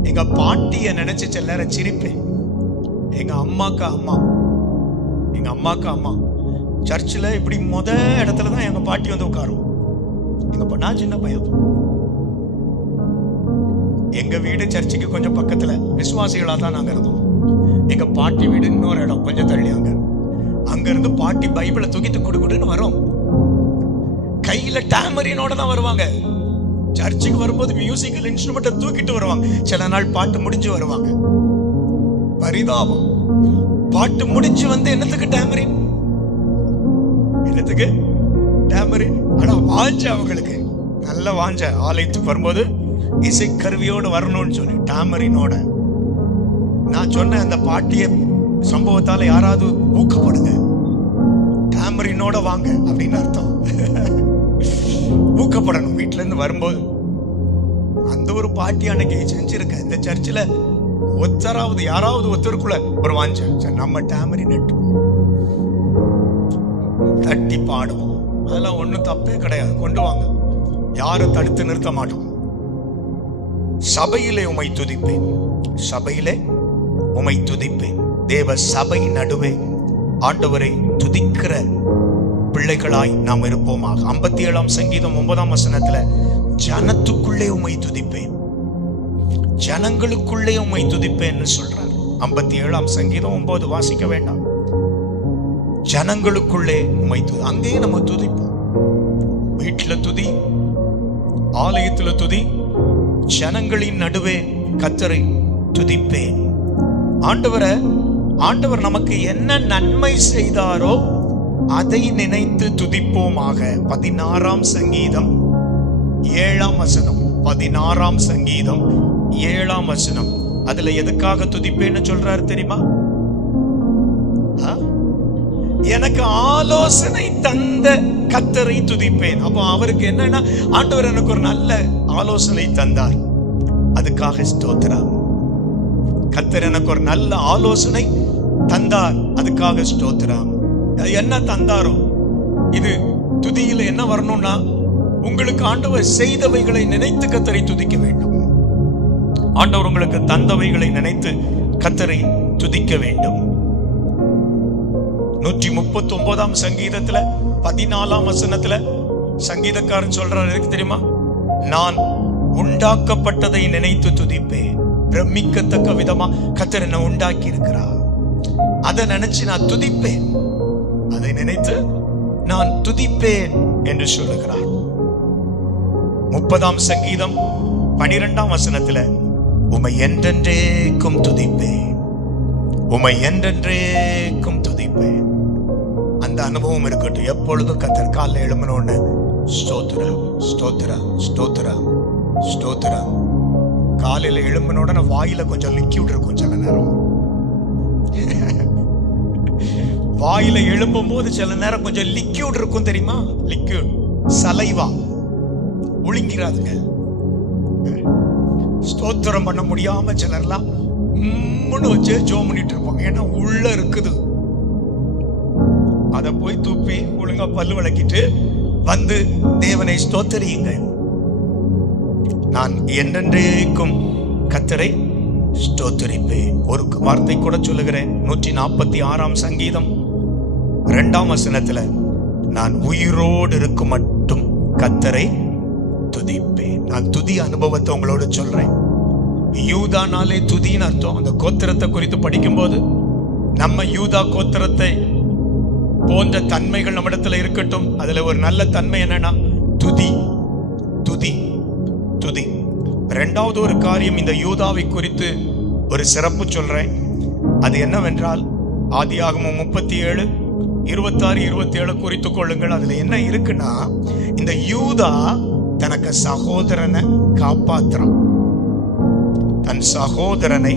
எங்க பாட்டிய நினைச்சு சில நேரம் சிரிப்பேன். எங்க அம்மாக்கு அம்மா சர்ச்சில் இப்படி இடத்துல தான் எங்க பாட்டி வந்து உட்காரும். நான் சின்ன பையன். எங்க வீடு சர்ச்சுக்கு கொஞ்சம் பக்கத்துல, விசுவாசிகளா தான் நாங்க இருந்தோம். எங்க பாட்டி வீடு இன்னொரு இடம் கொஞ்சம் தள்ளி. அங்க இருந்து பாட்டி பைபிளை தூக்கிட்டு கொடுக்குன்னு வரும். கையில டாமரினோட தான் வருவாங்க. சர்ச்சுக்கு வரும்போது மியூசிக்கல் இன்ஸ்ட்ருமெண்ட்டை தூக்கிட்டு வருவாங்க. சில நாள் பாட்டு முடிஞ்சு வருவாங்க. பரிதாபம், பாட்டு முடிஞ்சு வந்து என்னத்துக்கு டாமரின்? ஆனா வாஞ்ச, அவங்களுக்கு நல்ல வாஞ்ச. ஆலயத்துக்கு வரும்போது இசை கருவியோடு வரணும்னு சொல்லி டாமரினோட. நான் சொன்ன அந்த பாட்டிய சம்பவத்தால யாராவது ஊக்கப்படுங்க, டாமரினோட வாங்க அப்படின்னு அர்த்தம். ஊக்கப்படணும். வீட்டுல இருந்து வரும்போது அந்த ஒரு பாட்டி அன்னைக்கு செஞ்சிருக்க. இந்த சர்ச்சில் யாராவது ஒருத்தருக்குள்ள ஒரு வாஞ்ச, நம்ம டாமரி நட்டு தட்டி பாடுவோம். அதெல்லாம் ஒண்ணும் தப்பே கிடையாது, கொண்டு வாங்க, யாரும் தடுத்து நிறுத்த மாட்டோம். சபையிலே உம்மை துதிப்பேன். தேவ சபை நடுவே ஆண்டவரை துதிக்கிற பிள்ளைகளாய் நாம் இருப்போமாக. 57ஆம் சங்கீதம் 9ஆம் வசனத்துல ஜனத்துக்குள்ளே உம்மை துதிப்பேன், ஜனங்களுக்குள்ளே உம்மை துதிப்பேன்னு சொல்றார். 57ஆம் சங்கீதம் 9 வாசிக்க வேண்டாம். ஜனங்களுக்குள்ளே உம்மை அங்கேயே நம்ம துதிப்போம். வீட்டுல துதி, ஆலயத்துல துதி, ஜனங்களின் நடுவே கர்த்தரை துதிப்பேன். ஆண்டவர் நமக்கு என்ன நன்மை செய்தாரோ அதை நினைத்து துதிப்போமாக. 16ஆம் சங்கீதம் 7ஆம் வசனம். 16ஆம் சங்கீதம் 7ஆம் வசனம். அதுல எதுக்காக துதிப்பேன்னு சொல்றாரு தெரியுமா? எனக்கு ஆலோசனை தந்த கர்த்தரை துதிப்பேன். அப்போ அவருக்கு என்னன்னா, ஆண்டவர் எனக்கு ஒரு நல்ல ஆலோசனை தந்தார், அதுக்காக ஸ்தோத்திரம். கர்த்தர் எனக்கு ஒரு நல்ல ஆலோசனை தந்தார், அதுக்காக ஸ்தோத்திரம். என்ன தந்தாரோ, இது துதியில என்ன வரணும்னா, உங்களுக்கு ஆண்டவர் செய்தவைகளை நினைத்து கர்த்தரை துதிக்க வேண்டும். ஆண்டவர் உங்களுக்கு தந்தவைகளை நினைத்து கர்த்தரை துதிக்க வேண்டும். 139ஆம் சங்கீதத்துல 14ஆம் வசனத்துல சங்கீதக்காரன் சொல்றாரு, எனக்கு தெரியுமா, நான் உண்டாக்கப்பட்டதை நினைத்து துதிப்பேன். பிரமிக்கத்தக்க விதமா கர்த்தர் என்ன உண்டாக்கி இருக்கிறார், அதை நினைச்சு நான் துதிப்பேன், அதை நினைத்து நான் துதிப்பேன் என்று சொல்லுகிறார். 30ஆம் சங்கீதம் 12ஆம் வசனத்துல உம்மை என்றென்றேக்கும் துதிப்பேன், உம்மை என்றென்றேக்கும் துதிப்பேன். அந்த அனுபவம் இருக்கட்டும். எப்பொழுதும் கர்த்தர் காலைல எழும்பினோன்னு ஸ்தோத்திரம் ஸ்தோத்திரம் ஸ்தோத்திரம் ஸ்தோத்திரம். காலையில எழும்பின உடனே வாயில கொஞ்சம் லிக்யூட் இருக்கும். சில நேரம் வாயில எழும்பும் போது சில நேரம் கொஞ்சம் லிக்யூட் இருக்கும், தெரியுமா? லிக்யூட், சலைவா ஒழுங்கிறாதுங்க. ஸ்தோத்திரம் பண்ண முடியாம சிலர்லாம் வச்சு ஜோம் பண்ணிட்டு இருப்பாங்க. ஏன்னா உள்ள இருக்குது. அதை போய் துப்பி ஒழுங்கா பல்லு விளக்கிட்டு வந்து தேவனை ஸ்தோத்தரியுங்கள். நான் என்றென்றைக்கும் கர்த்தரை ஸ்தோத்தரிப்பேன். ஒரு வார்த்தை கூட சொல்லுகிறேன். 146ஆம் சங்கீதம் 2ஆம் வசனத்துல நான் உயிரோடு இருக்கும் மட்டும் கர்த்தரை துதிப்பேன். நான் துதி அனுபவத்தை உங்களோட சொல்றேன். யூதானாலே துதின்னு அர்த்தம். அந்த கோத்திரத்தை குறித்து படிக்கும்போது நம்ம யூதா கோத்திரத்தை போன்ற தன்மைகள் நம்மிடத்துல இருக்கட்டும். அதுல ஒரு நல்ல தன்மை என்னன்னா துதி துதி துதி. இரண்டாவது ஒரு காரியம், இந்த யூதாவை குறித்து ஒரு சிறப்பு சொல்றேன். அது என்னவென்றால் ஆதியாகமம் 37:26-27 குறித்துக் கொள்ளுங்கள். அதுல என்ன இருக்குன்னா, இந்த யூதா தனக்கு சகோதரனை காப்பாத்துறான். தன் சகோதரனை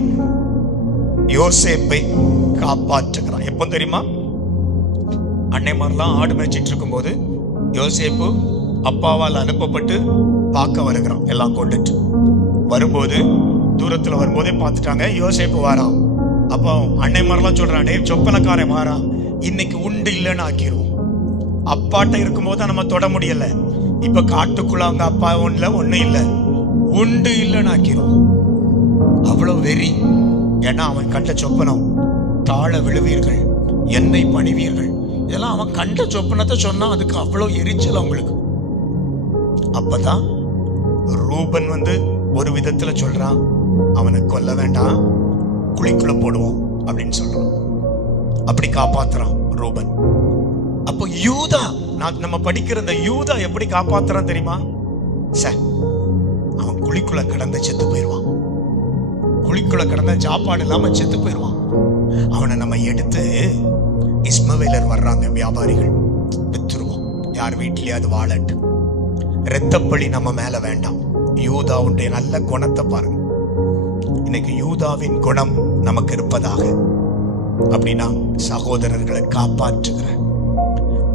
யோசேப்பை காப்பாற்றுகிறான். எப்போ தெரியுமா? அன்னைமாரெல்லாம் ஆடு மேய்ச்சிட்டு இருக்கும் போது யோசேப்பு அப்பாவால் அனுப்பப்பட்டு பார்க்க வருகிறான். எல்லாம் கொண்டுட்டு வரும்போது, தூரத்துல வரும்போதே பார்த்துட்டாங்க யோசேப்பு வாரான். அப்போ அன்னைமாரெல்லாம் சொல்றான், டே சொப்பனக்காரன் வாரான், இன்னைக்கு உண்டு இல்லைன்னு ஆக்கிடுவோம். அப்பாட்ட இருக்கும்போது நம்ம தொட முடியல, இப்ப காட்டுக்குள்ள அவங்க அப்பா ஒன்னும் இல்லை, உண்டு இல்லைன்னு ஆக்கிடுவோம். அவ்வளவு வெறி. ஏன்னா அவன் கண்ட சொப்பனம், தாழ விழுவீர்கள், என்னை பணிவீர்கள், இதெல்லாம் அவன் கண்ட சொப்பனத்தை சொன்னா அதுக்கு அவ்வளவு எரிச்சல் அவங்களுக்கு. அப்பதான் ரூபன் ஒரு விதத்துல சொல்றான், அவனை கொல்ல வேண்டாம், குழிக்குள்ள போடுவோம் அப்படின்னு சொல்றான். அப்படி காப்பாத்துறான் ரூபன். அப்போ யூதா, நம்ம படிக்கிற இந்த யூதா எப்படி காப்பாத்துறான் தெரியுமா? அவன் குழிக்குள்ள கடந்து செத்து போயிடுவான். குழிக்குள்ள கடந்த சாப்பாடு இல்லாம செத்து போயிடுவான். அவனை நம்ம எடுத்து, இஸ்மவேலர் வர்றாங்க, வியாபாரிகள், வித்துருவோம், யார் வீட்டிலேயாவது வாழட்டு, இரத்தப்பழி நம்ம மேல வேண்டாம். யூதாவுடைய நல்ல குணத்தை பாருங்க. இன்னைக்கு யூதாவின் குணம் நமக்கு இருப்பதாக. அப்படின்னா சகோதரர்களை காப்பாற்றுகிற,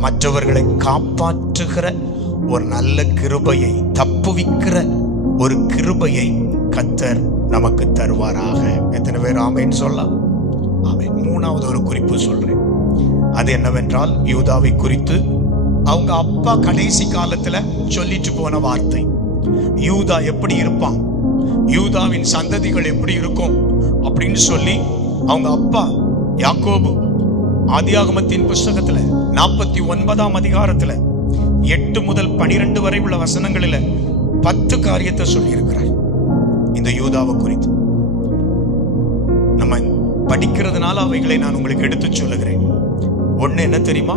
மற்றவர்களை காப்பாற்றுகிற ஒரு நல்ல கிருபையை, தப்புவிக்கிற ஒரு கிருபையை கர்த்தர் நமக்கு தருவாராக. எத்தனை பேர் ஆமென் சொல்லலாம்? ஆமென். மூணாவது ஒரு குறிப்பு சொல்றேன். அது என்னவென்றால், யூதாவை குறித்து அவங்க அப்பா கடைசி காலத்துல சொல்லிட்டு போன வார்த்தை. யூதா எப்படி இருப்பான், யூதாவின் சந்ததிகள் எப்படி இருக்கும் அப்படின்னு சொல்லி அவங்க அப்பா யாக்கோபு ஆதியாகமத்தின் புஸ்தகத்துல 49ஆம் அதிகாரத்துல 8 முதல் 12 வரை உள்ள வசனங்களில 10 காரியத்தை சொல்லி இருக்கிறார் இந்த யூதாவை குறித்து. நம்ம படிக்கிறதுனால அவைகளை நான் உங்களுக்கு எடுத்து சொல்லுகிறேன். ஒண்ணு என்ன தெரியுமா?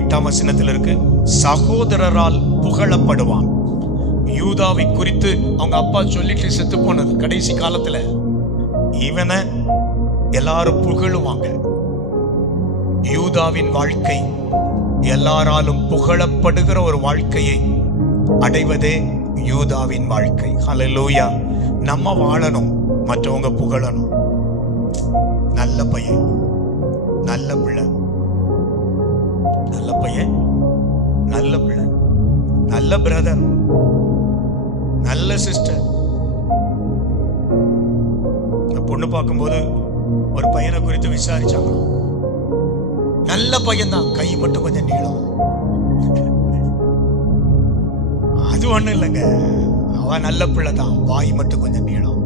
8ஆம் வசனத்தில் இருக்கு, சகோதரரால் புகழப்படுவான். யூதாவை குறித்து அவங்க அப்பா சொல்லிட்டு செத்து போனது கடைசி காலத்துல, இவனை எல்லாரும் புகழுவாங்க. யூதாவின் வாழ்க்கை எல்லாராலும் புகழப்படுகிற ஒரு வாழ்க்கையை அடைவதே யூதாவின் வாழ்க்கை. ஹல்லேலூயா. நம்ம வாழணும், மற்றவங்க புகழணும். நல்ல பையன், நல்ல பிள்ளை, நல்ல பையன், நல்ல பிள்ளை, நல்ல பிரதர், நல்ல சிஸ்டர். பொண்ணு பார்க்கும்போது ஒரு பையனை குறித்து விசாரிச்சாங்க. நல்ல பையன் தான், கை மட்டும் கொஞ்சம் நீளம். அது ஒண்ணு இல்லைங்க, அவன் நல்ல பிள்ளை தான், வாய் மட்டும் கொஞ்சம் நீளம்.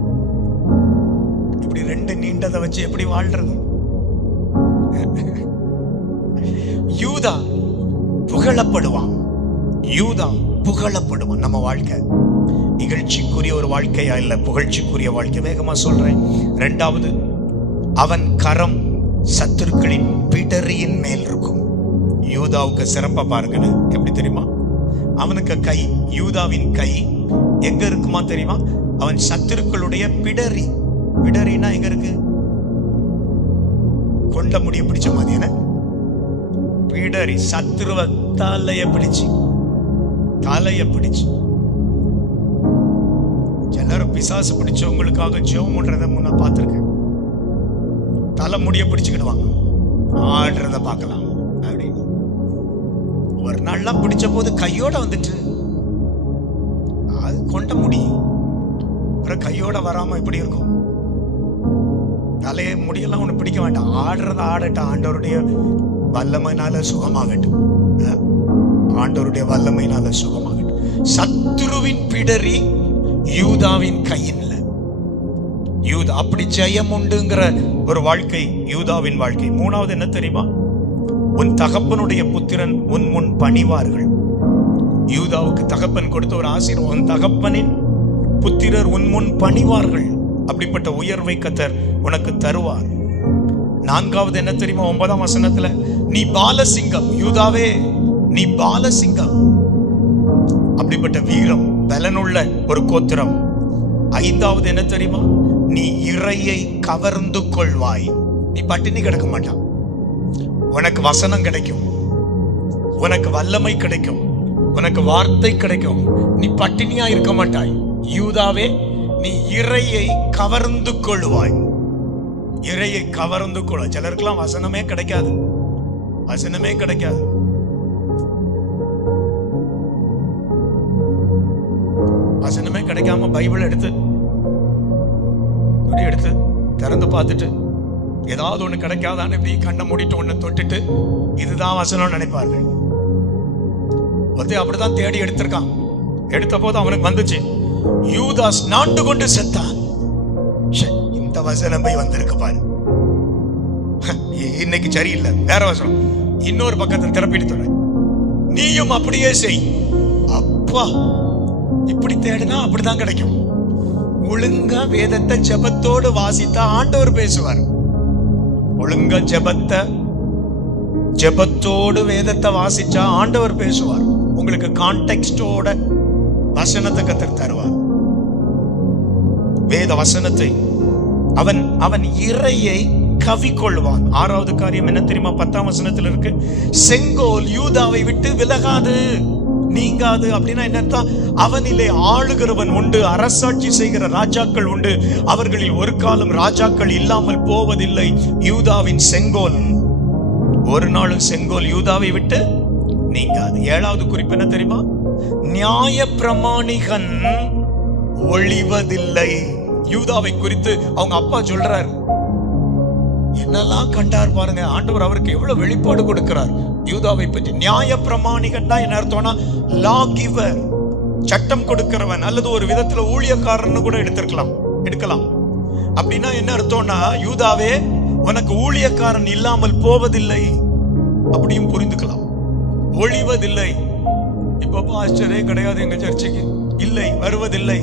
இப்படி ரெண்டு நீண்டதை வச்சு எப்படி வாழ்றது? யூதா புகழப்படுவான், யூதா புகழப்படுவான். நம்ம வாழ்க்கை இகழ்ச்சிக்குரிய ஒரு வாழ்க்கையா இல்ல, புகழ்ச்சிக்குரிய வாழ்க்கை. வேகமா சொல்றேன். இரண்டாவது, அவன் கரம் சத்துருக்களின் பிடரியின் மேல் இருக்கும். யூதாவுக்கு சிறப்பா பாருங்க, எப்படி தெரியுமா? அவனுக்கு கை, யூதாவின் கை எங்க இருக்குமா தெரியுமா? அவன் சத்துருக்களுடைய பிடரி. பிடரினா எங்க இருக்கு? கொண்ட முடிய பிடிச்ச மாதிரி என்ன பிடரி. சத்துருவ தலைய பிடிச்சு, தலைய பிடிச்சு. எல்லாரும் பிசாசு பிடிச்சவங்களுக்காக ஜெபம் பண்றத முன்ன பார்த்திருக்கேன். தலை முடிய பிடிச்சுக்கிடுவாங்க, ஆடுறத பார்க்கலாம் அப்படின்னு. ஒரு நாள்லாம் பிடிச்ச போது கையோட வந்துட்டு, அது கொண்ட முடி அப்புறம் கையோட வராம எப்படி இருக்கும்? தலைய முடியெல்லாம் ஒண்ணு பிடிக்க வேண்டாம், ஆடுறத ஆடட்டும், ஆண்டவருடைய வல்லமையினால சுகமாகட்டும், ஆண்டவருடைய வல்லமையினால சுகமாகட்டும். சத்துருவின் பிடரி யூதாவின் கையில். யூதா அப்படி ஜெயம் உண்டுங்கிற ஒரு வாழ்க்கை யூதாவின் வாழ்க்கை. மூணாவது என்ன தெரியுமா? உன் தகப்பனுடைய புத்திரன் உன் முன் பணிவார்கள். யூதாவுக்கு தகப்பன் கொடுத்த ஒரு ஆசீர்வாதம், உன் தகப்பனின் புத்திரர் உன் முன் பணிவார்கள். அப்படிப்பட்ட உயர்வை கர்த்தர் உனக்கு தருவார். நான்காவது என்ன தெரியுமா? 9ஆம் வசனத்துல, நீ பாலசிங்கம், யூதாவே நீ பாலசிங்கம். அப்படிப்பட்ட வீரம், பலனுள்ள ஒரு கோத்திரம். ஐந்தாவது என்ன தெரியுமா? நீ இறையை கவர்ந்து கொள்வாய். நீ பட்டினி கிடக்க மாட்டான். உனக்கு வசனம் கிடைக்கும், உனக்கு வல்லமை கிடைக்கும், உனக்கு வார்த்தை கிடைக்கும். நீ பட்டினியா இருக்க மாட்டாய். யூதாவே, நீ இறையை கவர்ந்து கொள்வாய். இறையை கவர்ந்து கொள்ள. சிலருக்கெல்லாம் வசனமே கிடைக்காது, வசனமே கிடைக்காது. வசனமே கிடைக்காம பைபிள் எடுத்து திறந்து பார்த்துட்டு ஏதாவது ஒண்ணு கிடைக்காதான்னு இப்படி கண்ணை மூடிட்டு ஒண்ணு தொட்டுட்டு இதுதான் வசனம் நினைப்பார்கள். ஒருத்தன் அப்படிதான் தேடி எடுத்திருக்கான். எடுத்த போது அவனுக்கு வந்துச்சு, யூதாஸ் நாண்டு கொண்டு செத்தான். இந்த வசனம் போய் வந்திருக்கு பாரு, இன்னைக்கு சரியில்லை, வேற வசனம். இன்னொரு பக்கத்தில் திறப்பிட்டு சொல்றேன், நீயும் அப்படியே செய். அப்பா, இப்படி தேடினா அப்படிதான் கிடைக்கும். ஒழுங்கா வேதத்தை ஜெபத்தோடு வாசித்தா ஆண்டவர் பேசுவார். ஒழுங்கா ஜெபத்தோடு வேதத்தை வாசிச்சா ஆண்டவர் பேசுவார். உங்களுக்கு கான்டெக்ஸ்டோட வசனத்தை கத்தர் தருவார். வேத வசனத்தை அவன் இறையை கவிக்கொள்வான். 6வது காரியம் என்ன தெரியுமா? 10ஆம் வசனத்தில் இருக்கு, செங்கோல் யூதாவை விட்டு விலகாது, நீங்காது. அப்படின்னா என்ன? அவனிலே ஆளுகிறவன் உண்டு, அரசாட்சி செய்கிற ராஜாக்கள் உண்டு, அவர்களில் ஒரு காலம் ராஜாக்கள் இல்லாமல் போவதில்லை. யூதாவின் செங்கோல், ஒரு நாளும் செங்கோல் யூதாவை விட்டு நீங்காது. 7வது குறிப்பு என்ன தெரியுமா? நியாய பிரமாணிகன் ஒளிவதில்லை. யூதாவை குறித்து அவங்க அப்பா சொல்றார், என்னெல்லாம் கண்டார் பாருங்க. ஆண்டவர் அவருக்கு எவ்வளவு வெளிப்பாடு கொடுக்கிறார் யூதாவை பற்றி. நியாய பிரமாணிகன் என்ன அர்த்தம்னா, லா கிவர், சட்டம் கொடுக்கிறவன், அல்லது ஒரு விதத்துல ஊழியக்காரன் கூட எடுக்கலாம். அப்படின்னா என்ன அர்த்தம்னா, யூதாவே, உனக்கு ஊழியக்காரன் இல்லாமல் போவதில்லை அப்படியும் புரிந்துக்கலாம். ஒளிவதில்லை. இப்ப பாஸ்டரே கிடையாது எங்க சர்ச்சைக்கு, இல்லை, வருவதில்லை.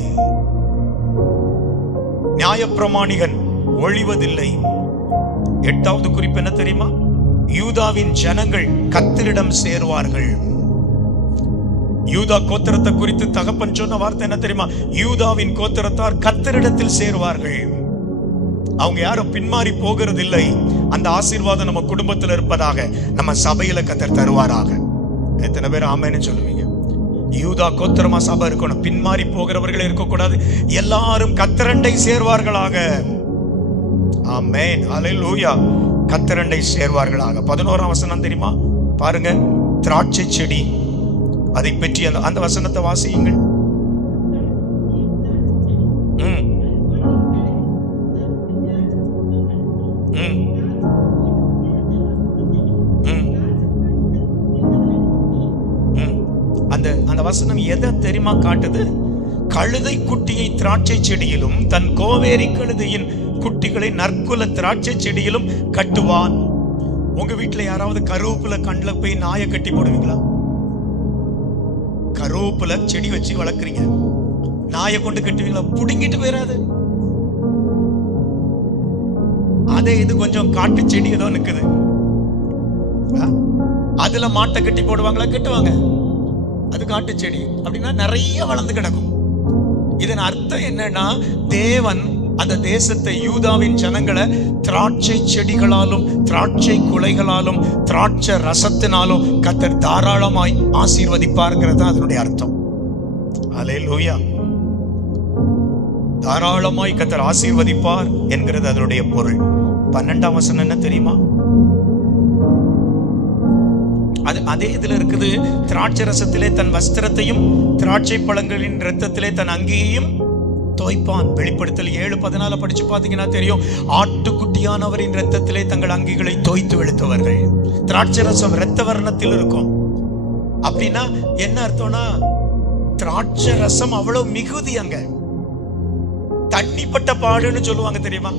நியாயப்பிரமாணிகன் ஒளிவதில்லை. 8வது குறிப்பு என்ன தெரியுமா? யூதாவின் ஜனங்கள் கர்த்தரிடம் சேருவார்கள். யூதா கோத்திரத்தை குறித்து தகப்பன் சொன்ன வார்த்தை என்ன தெரியுமா? யூதாவின் கோத்திரத்தார் கர்த்தரிடத்தில் சேருவார்கள். அவங்க யாரும் பின்மாறி போகிறது இல்லை. அந்த ஆசீர்வாதம் நம்ம குடும்பத்தில் இருப்பதாக, நம்ம சபையில கர்த்தர் தருவாராக. எத்தனை பேர் ஆமென்னு சொல்லுவீங்க? யூதா கோத்திரமா சபை இருக்கணும், பின்மாறி போகிறவர்களே இருக்கக்கூடாது. எல்லாரும் கர்த்தரண்டை சேர்வார்களாக. ஆமென், அல்லேலூயா. கர்த்தரண்டை சேர்வார்களாக. 11ஆம் வசனம் தெரியுமா? பாருங்க, திராட்சை செடி, அதை பற்றி அந்த வசனத்தை வாசியுங்கள். அந்த வசனம் எதை தெரியுமா காட்டுது? கழுதை குட்டியை திராட்சை செடியிலும், தன் கோவேரி கழுதையின் குட்டிகளை நற்குல திராட்சை செடியிலும் கட்டுவான். உங்க வீட்டுல யாராவது கருவேப்பில கண்ணுல போய் நாயை கட்டி போடுவீங்களா? கருவேப்பில செடி வச்சு வளர்க்குறீங்க, நாயை கொண்டு கட்டுவீங்களா? புடுங்கிட்டு போயிடாது. அதே இது கொஞ்சம் காட்டு செடி ஏதோ நிக்குது, அதுல மாட்டை கட்டி போடுவாங்களா? கட்டுவாங்க. அது காட்டு செடி அப்படின்னா நிறைய வளர்ந்து கிடக்கும். இதன் அர்த்தம் என்னன்னா, தேவன் அந்த தேசத்தை, யூதாவின் ஜனங்களை திராட்சை செடிகளாலும், திராட்சை குலைகளாலும், திராட்சை ரசத்தினாலும் கர்த்தர் தாராளமாய் ஆசீர்வதிப்பார்ங்கிறது அதனுடைய அர்த்தம். அல்லேலூயா. தாராளமாய் கர்த்தர் ஆசீர்வதிப்பார் என்கிறது அதனுடைய பொருள். 12ஆம் வசனம் என்ன தெரியுமா? அதே இதுல இருக்குது, திராட்சை ரசத்திலே தன் வஸ்திரத்தையும், திராட்சை பழங்களின் இரத்தத்திலே தன் அங்கியையும் தோய்ப்பான். வெளிப்படுத்தல் 7:14 படிச்சு பாத்தீங்கன்னா தெரியும். ஆட்டுக்குட்டியானவரின் இரத்தத்திலே தங்கள் அங்கிகளை தோய்த்து வெளுத்தவர்கள். திராட்சை ரசம் இரத்த வர்ணத்தில் இருக்கும். அப்படின்னா என்ன அர்த்தம்னா, திராட்சை ரசம் அவ்வளவு மிகுதி. அங்க தண்ணிப்பட்ட பாடுன்னு சொல்லுவாங்க தெரியுமா?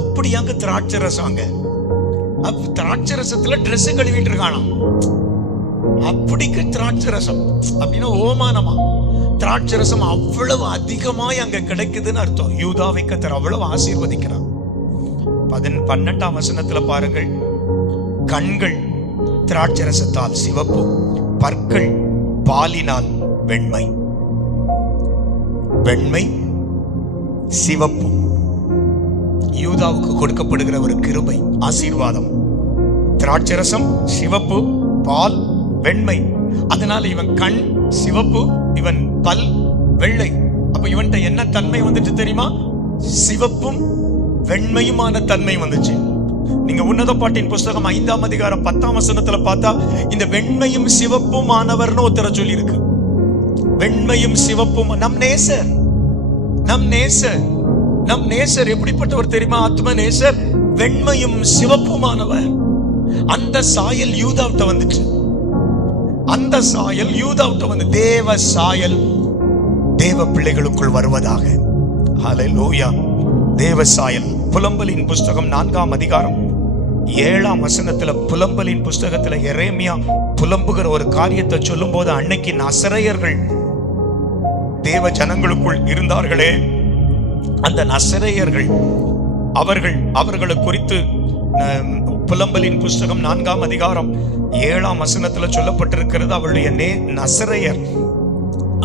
அப்படி அங்க திராட்சை ரசம். அங்க திராட்சை ரசத்துல ட்ரெஸ் கழுவிட்டு இருக்கானா, அப்படிக்கு திராட்சை ரசம். அப்படின்னா ஓமானமா திராட்சை ரசம் அவ்வளவு அதிகமாய் அங்க கிடைக்குதுன்னு அர்த்தம். யூதாவை கர்த்தர் அவ்வளவு ஆசீர்வதிக்கிறார். 12ஆம் வசனத்துல பாருங்கள், கண்கள் திராட்சை ரசத்தால் சிவப்பு, பற்கள் பாலினால் வெண்மை. வெண்மை, சிவப்பு. யூதாவுக்கு கொடுக்கப்படுகிற ஒரு கிருபை, ஆசீர்வாதம். திராட்சரசம் சிவப்பு, பால் வெண்மை. அதனால இவன் கண் சிவப்பு, இவன் பல் வெள்ளை. அப்ப இவன்கிட்ட என்ன தன்மை வந்துட்டு தெரியுமா? சிவப்பும் வெண்மையுமான தன்மை வந்துச்சு. நீங்க உன்னத பாட்டின் புஸ்தகம் 5ஆம் அதிகாரம் 10ஆம் வசனத்துல பார்த்தா இந்த வெண்மையும் சிவப்பும் ஆனவர்னு ஒருத்தர சொல்லி இருக்கு. வெண்மையும் சிவப்பும் நம் நேசர், நம் நேசர், நம் நேசர் எப்படிப்பட்டவர் தெரியுமா? ஆத்ம நேசர், வெண்மையும் சிவப்புமானவர். அந்த சாயல் யூதாவிட்ட வந்துச்சு. அந்த சாயல் யூதாவிட்ட வந்து தேவ சாயல் தேவ பிள்ளைகளுக்குள் வருவதாக. ஹல்லேலூயா. தேவ சாயல். புலம்பலின் புஸ்தகம் 4ஆம் அதிகாரம் 7ஆம் வசனத்துல, புலம்பலின் புஸ்தகத்துல எரேமியா புலம்புகிற ஒரு காரியத்தை சொல்லும் போது, அன்னைக்கு நசரேயர்கள் தேவ ஜனங்களுக்குள் இருந்தார்களே, அந்த நசரேயர்கள் அவர்களை குறித்து புலம்பலின் புஸ்தகம் 4ஆம் அதிகாரம் 7ஆம் வசனத்துல சொல்லப்பட்டிருக்கிறது. அவருடைய நசரேயர்,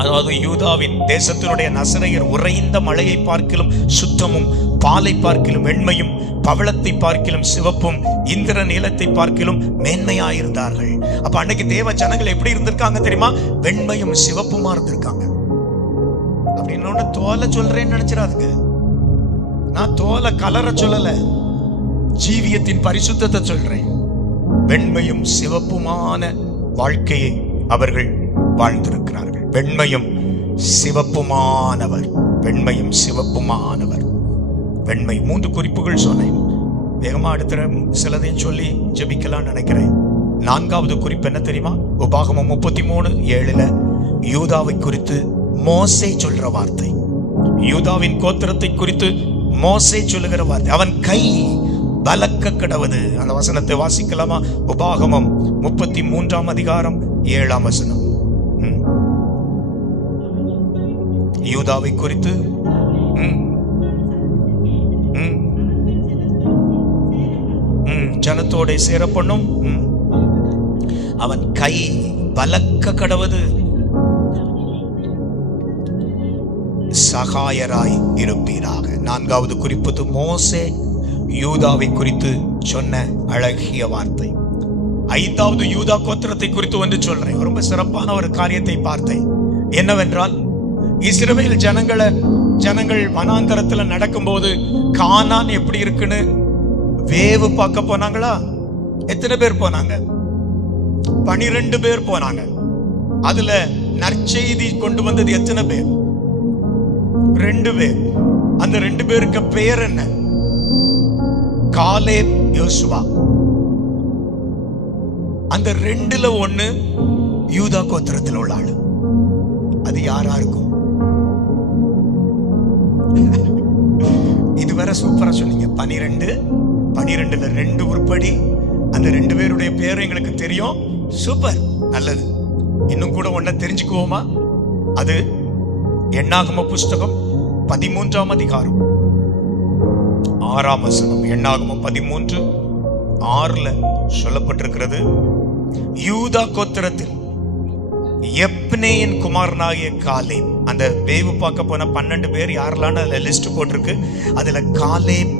அதாவது யூதாவின் தேசத்தினுடைய நசரேயர் உறைந்த மழையை பார்க்கிலும் சுத்தமும், பாலை பார்க்கிலும் வெண்மையும், பவளத்தை பார்க்கிலும் சிவப்பும், இந்திர நீலத்தை பார்க்கிலும் மேன்மையாயிருந்தார்கள். அப்ப அன்னைக்கு தேவ ஜனங்கள் எப்படி இருந்திருக்காங்க தெரியுமா? வெண்மையும் சிவப்புமா இருந்திருக்காங்க. அப்படின்னு தோலை சொல்றேன்னு நினைச்சிடாதுங்க. நான் தோலை கலர சொல்லல, ஜீவியத்தின் பரிசுத்தத்தை சொல்றேன். வெண்மையும் சிவப்புமான வாழ்க்கையை அவர்கள் வாழ்ந்திருக்கிறார்கள். வெண்மையும் சிவப்புமானவர், வெண்மையும் சிவப்புமானவர். வெண்மை. 3 குறிப்புகள் சொன்னேன். வேகமா அடுத்த சிலதையும் சொல்லி ஜெபிக்கலாம் நினைக்கிறேன். 4வது குறிப்பு என்ன தெரியுமா? உபாகமம் 33:7 யூதாவை குறித்து மோசே சொல்ற வார்த்தை. யூதாவின் கோத்திரத்தை குறித்து மோசே சொல்லுகிற வார்த்தை, அவன் கை பலக்க கடவது. அந்த வசனத்தை வாசிக்கலாமா? உபாகமம் 33ஆம் அதிகாரம் 7ஆம் வசனம். யூதாவை குறித்து ஜனத்தோட சேர பண்ணும், அவன் கை பலக்க கடவது, சகாயராய் இருப்பீராக. 4வது குறிப்பு மோசே யூதாவை குறித்து சொன்ன அழகிய வார்த்தை. 5வது யூதா கோத்திரத்தை குறித்து வந்து சொல்றேன். ரொம்ப சிறப்பான ஒரு காரியத்தை பார்த்தேன். என்னவென்றால், இஸ்ரவேல் ஜனங்கள் வனாந்தரத்துல நடக்கும்போது கானான் எப்படி இருக்குன்னு வேவு பார்க்க போனாங்களா? எத்தனை பேர் போனாங்க? 12 பேர் போனாங்க. அதுல நற்செய்தி கொண்டு வந்தது எத்தனை பேர்? 2 பேர். அந்த 2 பேருக்கு பெயர் என்ன? காலேப், யோசுவா. அந்த 2ல 1 யூதா கோத்திரத்தில் உள்ள ஆளு. அது யாரா இருக்கும்? இதுவரை சூப்பரா சொன்னீங்க. 12ல 2 உருப்படி. அந்த 2 பேருடைய பேர் எங்களுக்கு தெரியும். சூப்பர், நல்லது. இன்னும் கூட ஒன்ன தெரிஞ்சுக்குவோமா? அது எண்ணாகம புஸ்தகம் 13ஆம் அதிகாரம் 6ஆம் வசனம். எண்ணாகமம் 13:6 சொல்லப்பட்டிருக்கிறது, யூதா கோத்திரத்தில் எப்னேயின் குமாரனாகிய காலேப். அந்த வேவு பார்க்க போன 12 பேர் யாரெல்லாம் அதுல லிஸ்ட் போட்டிருக்கு. அதுல காலேப்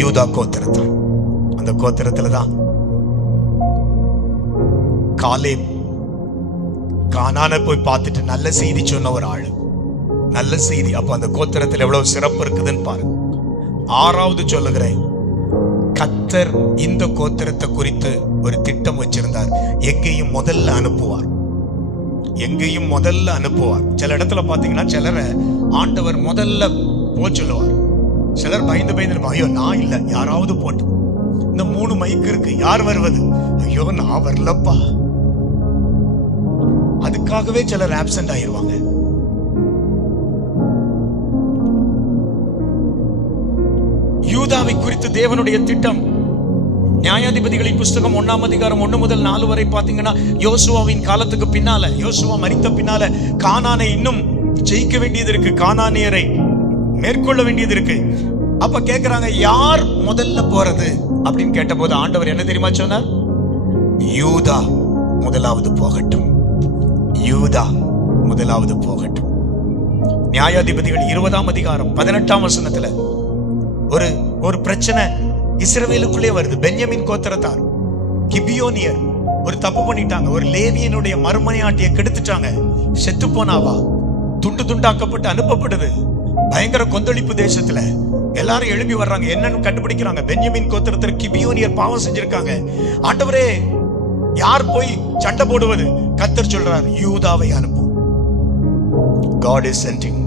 யூதா கோத்திரத்தில். அந்த கோத்திரத்துல தான் காலேப் கானானை போய் பார்த்துட்டு நல்ல செய்தி சொன்ன ஒரு ஆளு. நல்ல செய்தி. அப்ப அந்த கோத்திரத்தில் எவ்வளவு சிறப்பு இருக்குதுன்னு பாருங்க. 6வது சொல்லுகிறேன், கர்த்தர் இந்த கோத்திரத்தை குறித்து ஒரு திட்டம் வச்சிருந்தார். எங்கேயும் முதல்ல அனுப்புவார். சில இடத்துல பாத்தீங்கன்னா சிலரை ஆண்டவர் முதல்ல போ சொல்லுவார். சிலர் பயந்து ஐயோ நான் இல்ல, யாராவது போட்டு. இந்த 3 மைக் இருக்கு, யார் வருவது? ஐயோ நான் வரலப்பா. அதுக்காகவே சிலர் ஆப்சென்ட் ஆயிருவாங்க. யூதாவை குறித்து தேவனுடைய திட்டம். நியாயாதிபதிகளின் புஸ்தகம் 1ஆம் அதிகாரம் 1 முதல் 4 வரை பாத்தீங்கன்னா, யோசுவாவின் காலத்துக்கு பின்னால, யோசுவா மரித்த பின்னால கானானை இன்னும் ஜெயிக்க வேண்டியது இருக்கு, கானானியரை மேற்கொள்ள வேண்டியது இருக்கு. அப்ப கேக்குறாங்க, யார் முதல்ல போறது அப்படின்னு கேட்டபோது ஆண்டவர் என்ன தெரியுமா சொன்னார்? யூதா முதலாவது போகட்டும், யூதா முதலாவது போகட்டும். நியாயாதிபதிகள் 20ஆம் அதிகாரம் 18ஆம் வசனத்துல ஒரு பிரச்சனை இஸ்ரவேலுக்குள்ளே வருது. பென்யமின் கோத்திரத்தார் கிபியோனியர் ஒரு தப்பு பண்ணிட்டாங்க. ஒரு லேவியனுடைய மறுமனையாட்டியை கெடுத்துட்டாங்க. செத்து போனாவா, துண்டு துண்டாக்கப்பட்டு அனுப்பப்படுது. பயங்கர கொந்தளிப்பு தேசத்துல. எல்லாரும் எழுப்பி வர்றாங்க, என்னன்னு கண்டுபிடிக்கிறாங்க. பென்யமின் கோத்திரத்தில் கிபியோனியர் பாவம் செஞ்சிருக்காங்க. ஆண்டவரே, யார் போய் சண்டை போடுவது? கர்த்தர் சொல்றார், யூதாவை அனுப்பும். God is sending.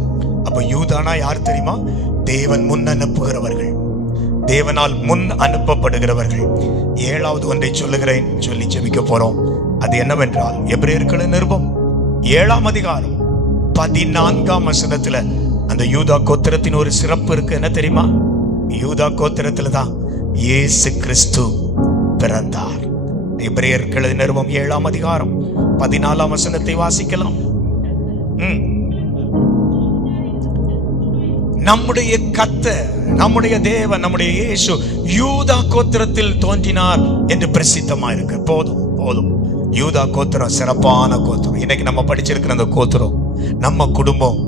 அப்ப யூதானா யார் தெரியுமா? தேவன் முன் அனுப்புகிறவர்கள், தேவனால் முன் அனுப்பப்படுகிறவர்கள். 7வது ஒன்றை சொல்லுகிறேன், சொல்லி ஜெபிக்க போறோம். அது என்னவென்றால், எபிரேயர்களின் நிருபம் 7ஆம் அதிகாரம் 14ஆம் வசனத்துல அந்த யூதா கோத்திரத்தின் ஒரு சிறப்பு இருக்கு. என்ன தெரியுமா? யூதா கோத்திரத்துல தான் இயேசு கிறிஸ்து பிறந்தார். எபிரேயர்களின் நிருபம் 7ஆம் அதிகாரம் 14ஆம் வசனத்தை வாசிக்கலாம். நம்முடைய கர்த்தர், நம்முடைய தேவன், நம்முடைய இயேசு யூதா கோத்திரத்தில் தோன்றினார் என்று பிரசித்தமா இருக்கு. போதும். யூதா கோத்திரம் சிறப்பான கோத்திரம். இன்னைக்கு நம்ம படிச்சிருக்கிற அந்த கோத்திரம், நம்ம குடும்பம்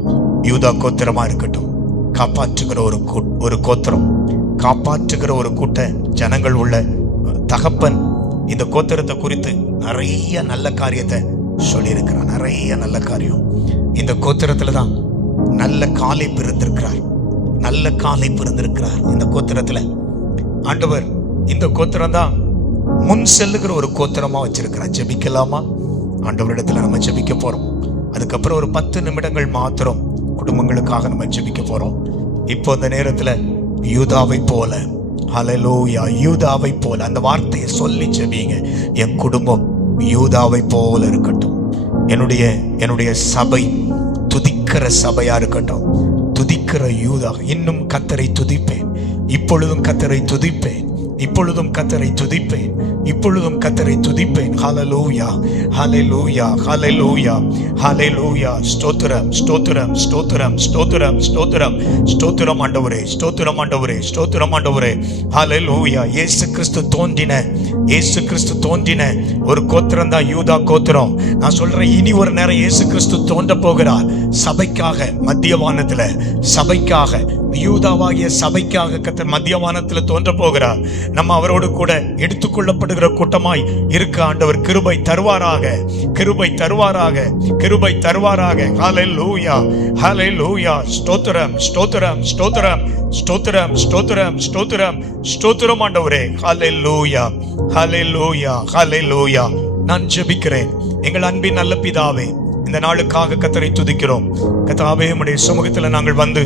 யூதா கோத்திரமா இருக்கட்டும். காப்பாற்றுகிற ஒரு கோத்திரம், காப்பாற்றுகிற ஒரு கூட்ட ஜனங்கள் உள்ள தகப்பன் இந்த கோத்திரத்தை குறித்து நிறைய நல்ல காரியத்தை சொல்லி இருக்கிறார். நிறைய நல்ல காரியம். இந்த கோத்திரத்துல தான் நல்ல காலை பிறந்திருக்கிறார். நல்ல காலை பிறந்திருக்கிறார் இந்த கோத்திரத்துல. ஆண்டவர் இந்த கோத்திரம் தான் முன் செல்லுகிற ஒரு கோத்திரமா வச்சிருக்கிறார். ஜெபிக்கலாமா? ஆண்டவரிடத்துல நம்ம ஜெபிக்க போறோம். அதுக்கப்புறம் ஒரு 10 நிமிடங்கள் மாத்திரம் குடும்பங்களுக்காக நம்ம ஜெபிக்க போறோம். இப்போ இந்த நேரத்துல யூதாவை போல, ஹல்லேலூயா, யூதாவை போல அந்த வார்த்தையை சொல்லி ஜெபிங்க. என் குடும்பம் யூதாவை போல இருக்கட்டும். என்னுடைய சபை துதிக்கிற சபையா இருக்கட்டும். துதிக்கிற யூதா. இன்னும் கர்த்தரை துதிப்பேன், இப்பொழுதும் கர்த்தரை துதிப்பேன், இப்பொழுதும் கர்த்தரை துதிப்பேன், இப்பொழுதும் கர்த்தரை துதிப்பேன். ஹல்லேலூயா, ஹல்லேலூயா, ஹல்லேலூயா, ஹல்லேலூயா. ஸ்தோத்திரம், ஸ்தோத்திரம், ஸ்தோத்திரம், ஸ்தோத்திரம், ஸ்தோத்திரம், ஸ்தோத்திரம் ஆண்டவரே, ஸ்தோத்திரம் ஆண்டவரே, ஸ்தோத்திரம் ஆண்டவரே. ஹல்லேலூயா. இயேசு கிறிஸ்து தோன்றின ஒரு கோத்திரம் தான் யூதா கோத்திரம். நான் சொல்றேன், இனி ஒரு நேரம் இயேசு கிறிஸ்து தோன்ற போகிறார். சபைக்காக மத்தியவானத்துல, சபைக்காக, யூதாவாகிய சபைக்காக கர்த்தர் மத்தியவானத்துல தோன்ற போகிறார். நம்ம அவரோடு கூட எடுத்துக்கொள்ளப்படுகிற கூட்டமாய் இருக்க ஆண்டவர் கிருபை தருவாராக, கிருபை தருவாராக, கிருபை தருவாராக. ஹல்லேலூயா, ஹல்லேலூயா. ஸ்தோத்திரம், ஸ்தோத்திரம், ஸ்தோத்திரம், ஸ்தோத்திரம், ஸ்தோத்திரம், ஸ்தோத்திரம், ஸ்தோத்திரம் ஆண்டவரே. ஹல்லேலூயா, ஹல்லேலூயா, ஹல்லேலூயா. நான் ஜெபிக்கிறேன். எங்கள் அன்பின் நல்ல பிதாவே, இந்த நாளுக்காக கர்த்தரை துதிக்கிறோம். கர்த்தாவே, உம்முடைய சமூகத்துல நாங்கள் வந்து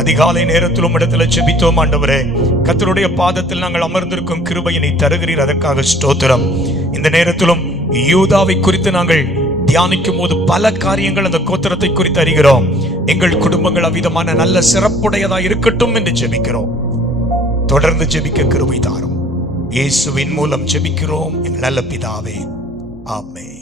அதிகாலை நேரத்திலும் இடத்துல ஜெபித்தோம் ஆண்டவரே. கர்த்தருடைய பாதத்தில் நாங்கள் அமர்ந்திருக்கும் கிருபையை நீ தருகிறீர், அதற்காக ஸ்தோத்திரம். இந்த நேரத்திலும் யூதாவை குறித்து நாங்கள் தியானிக்கும் போது பல காரியங்கள் அந்த கோத்திரத்தை குறித்து அறிகிறோம். எங்கள் குடும்பங்கள் அவ்விதமான நல்ல சிறப்புடையதா இருக்கட்டும் என்று ஜெபிக்கிறோம். தொடர்ந்து ஜெபிக்க கிருபை தாரும். இயேசுவின் மூலம் ஜெபிக்கிறோம் எங்கள் நல்ல பிதாவே. ஆமென்.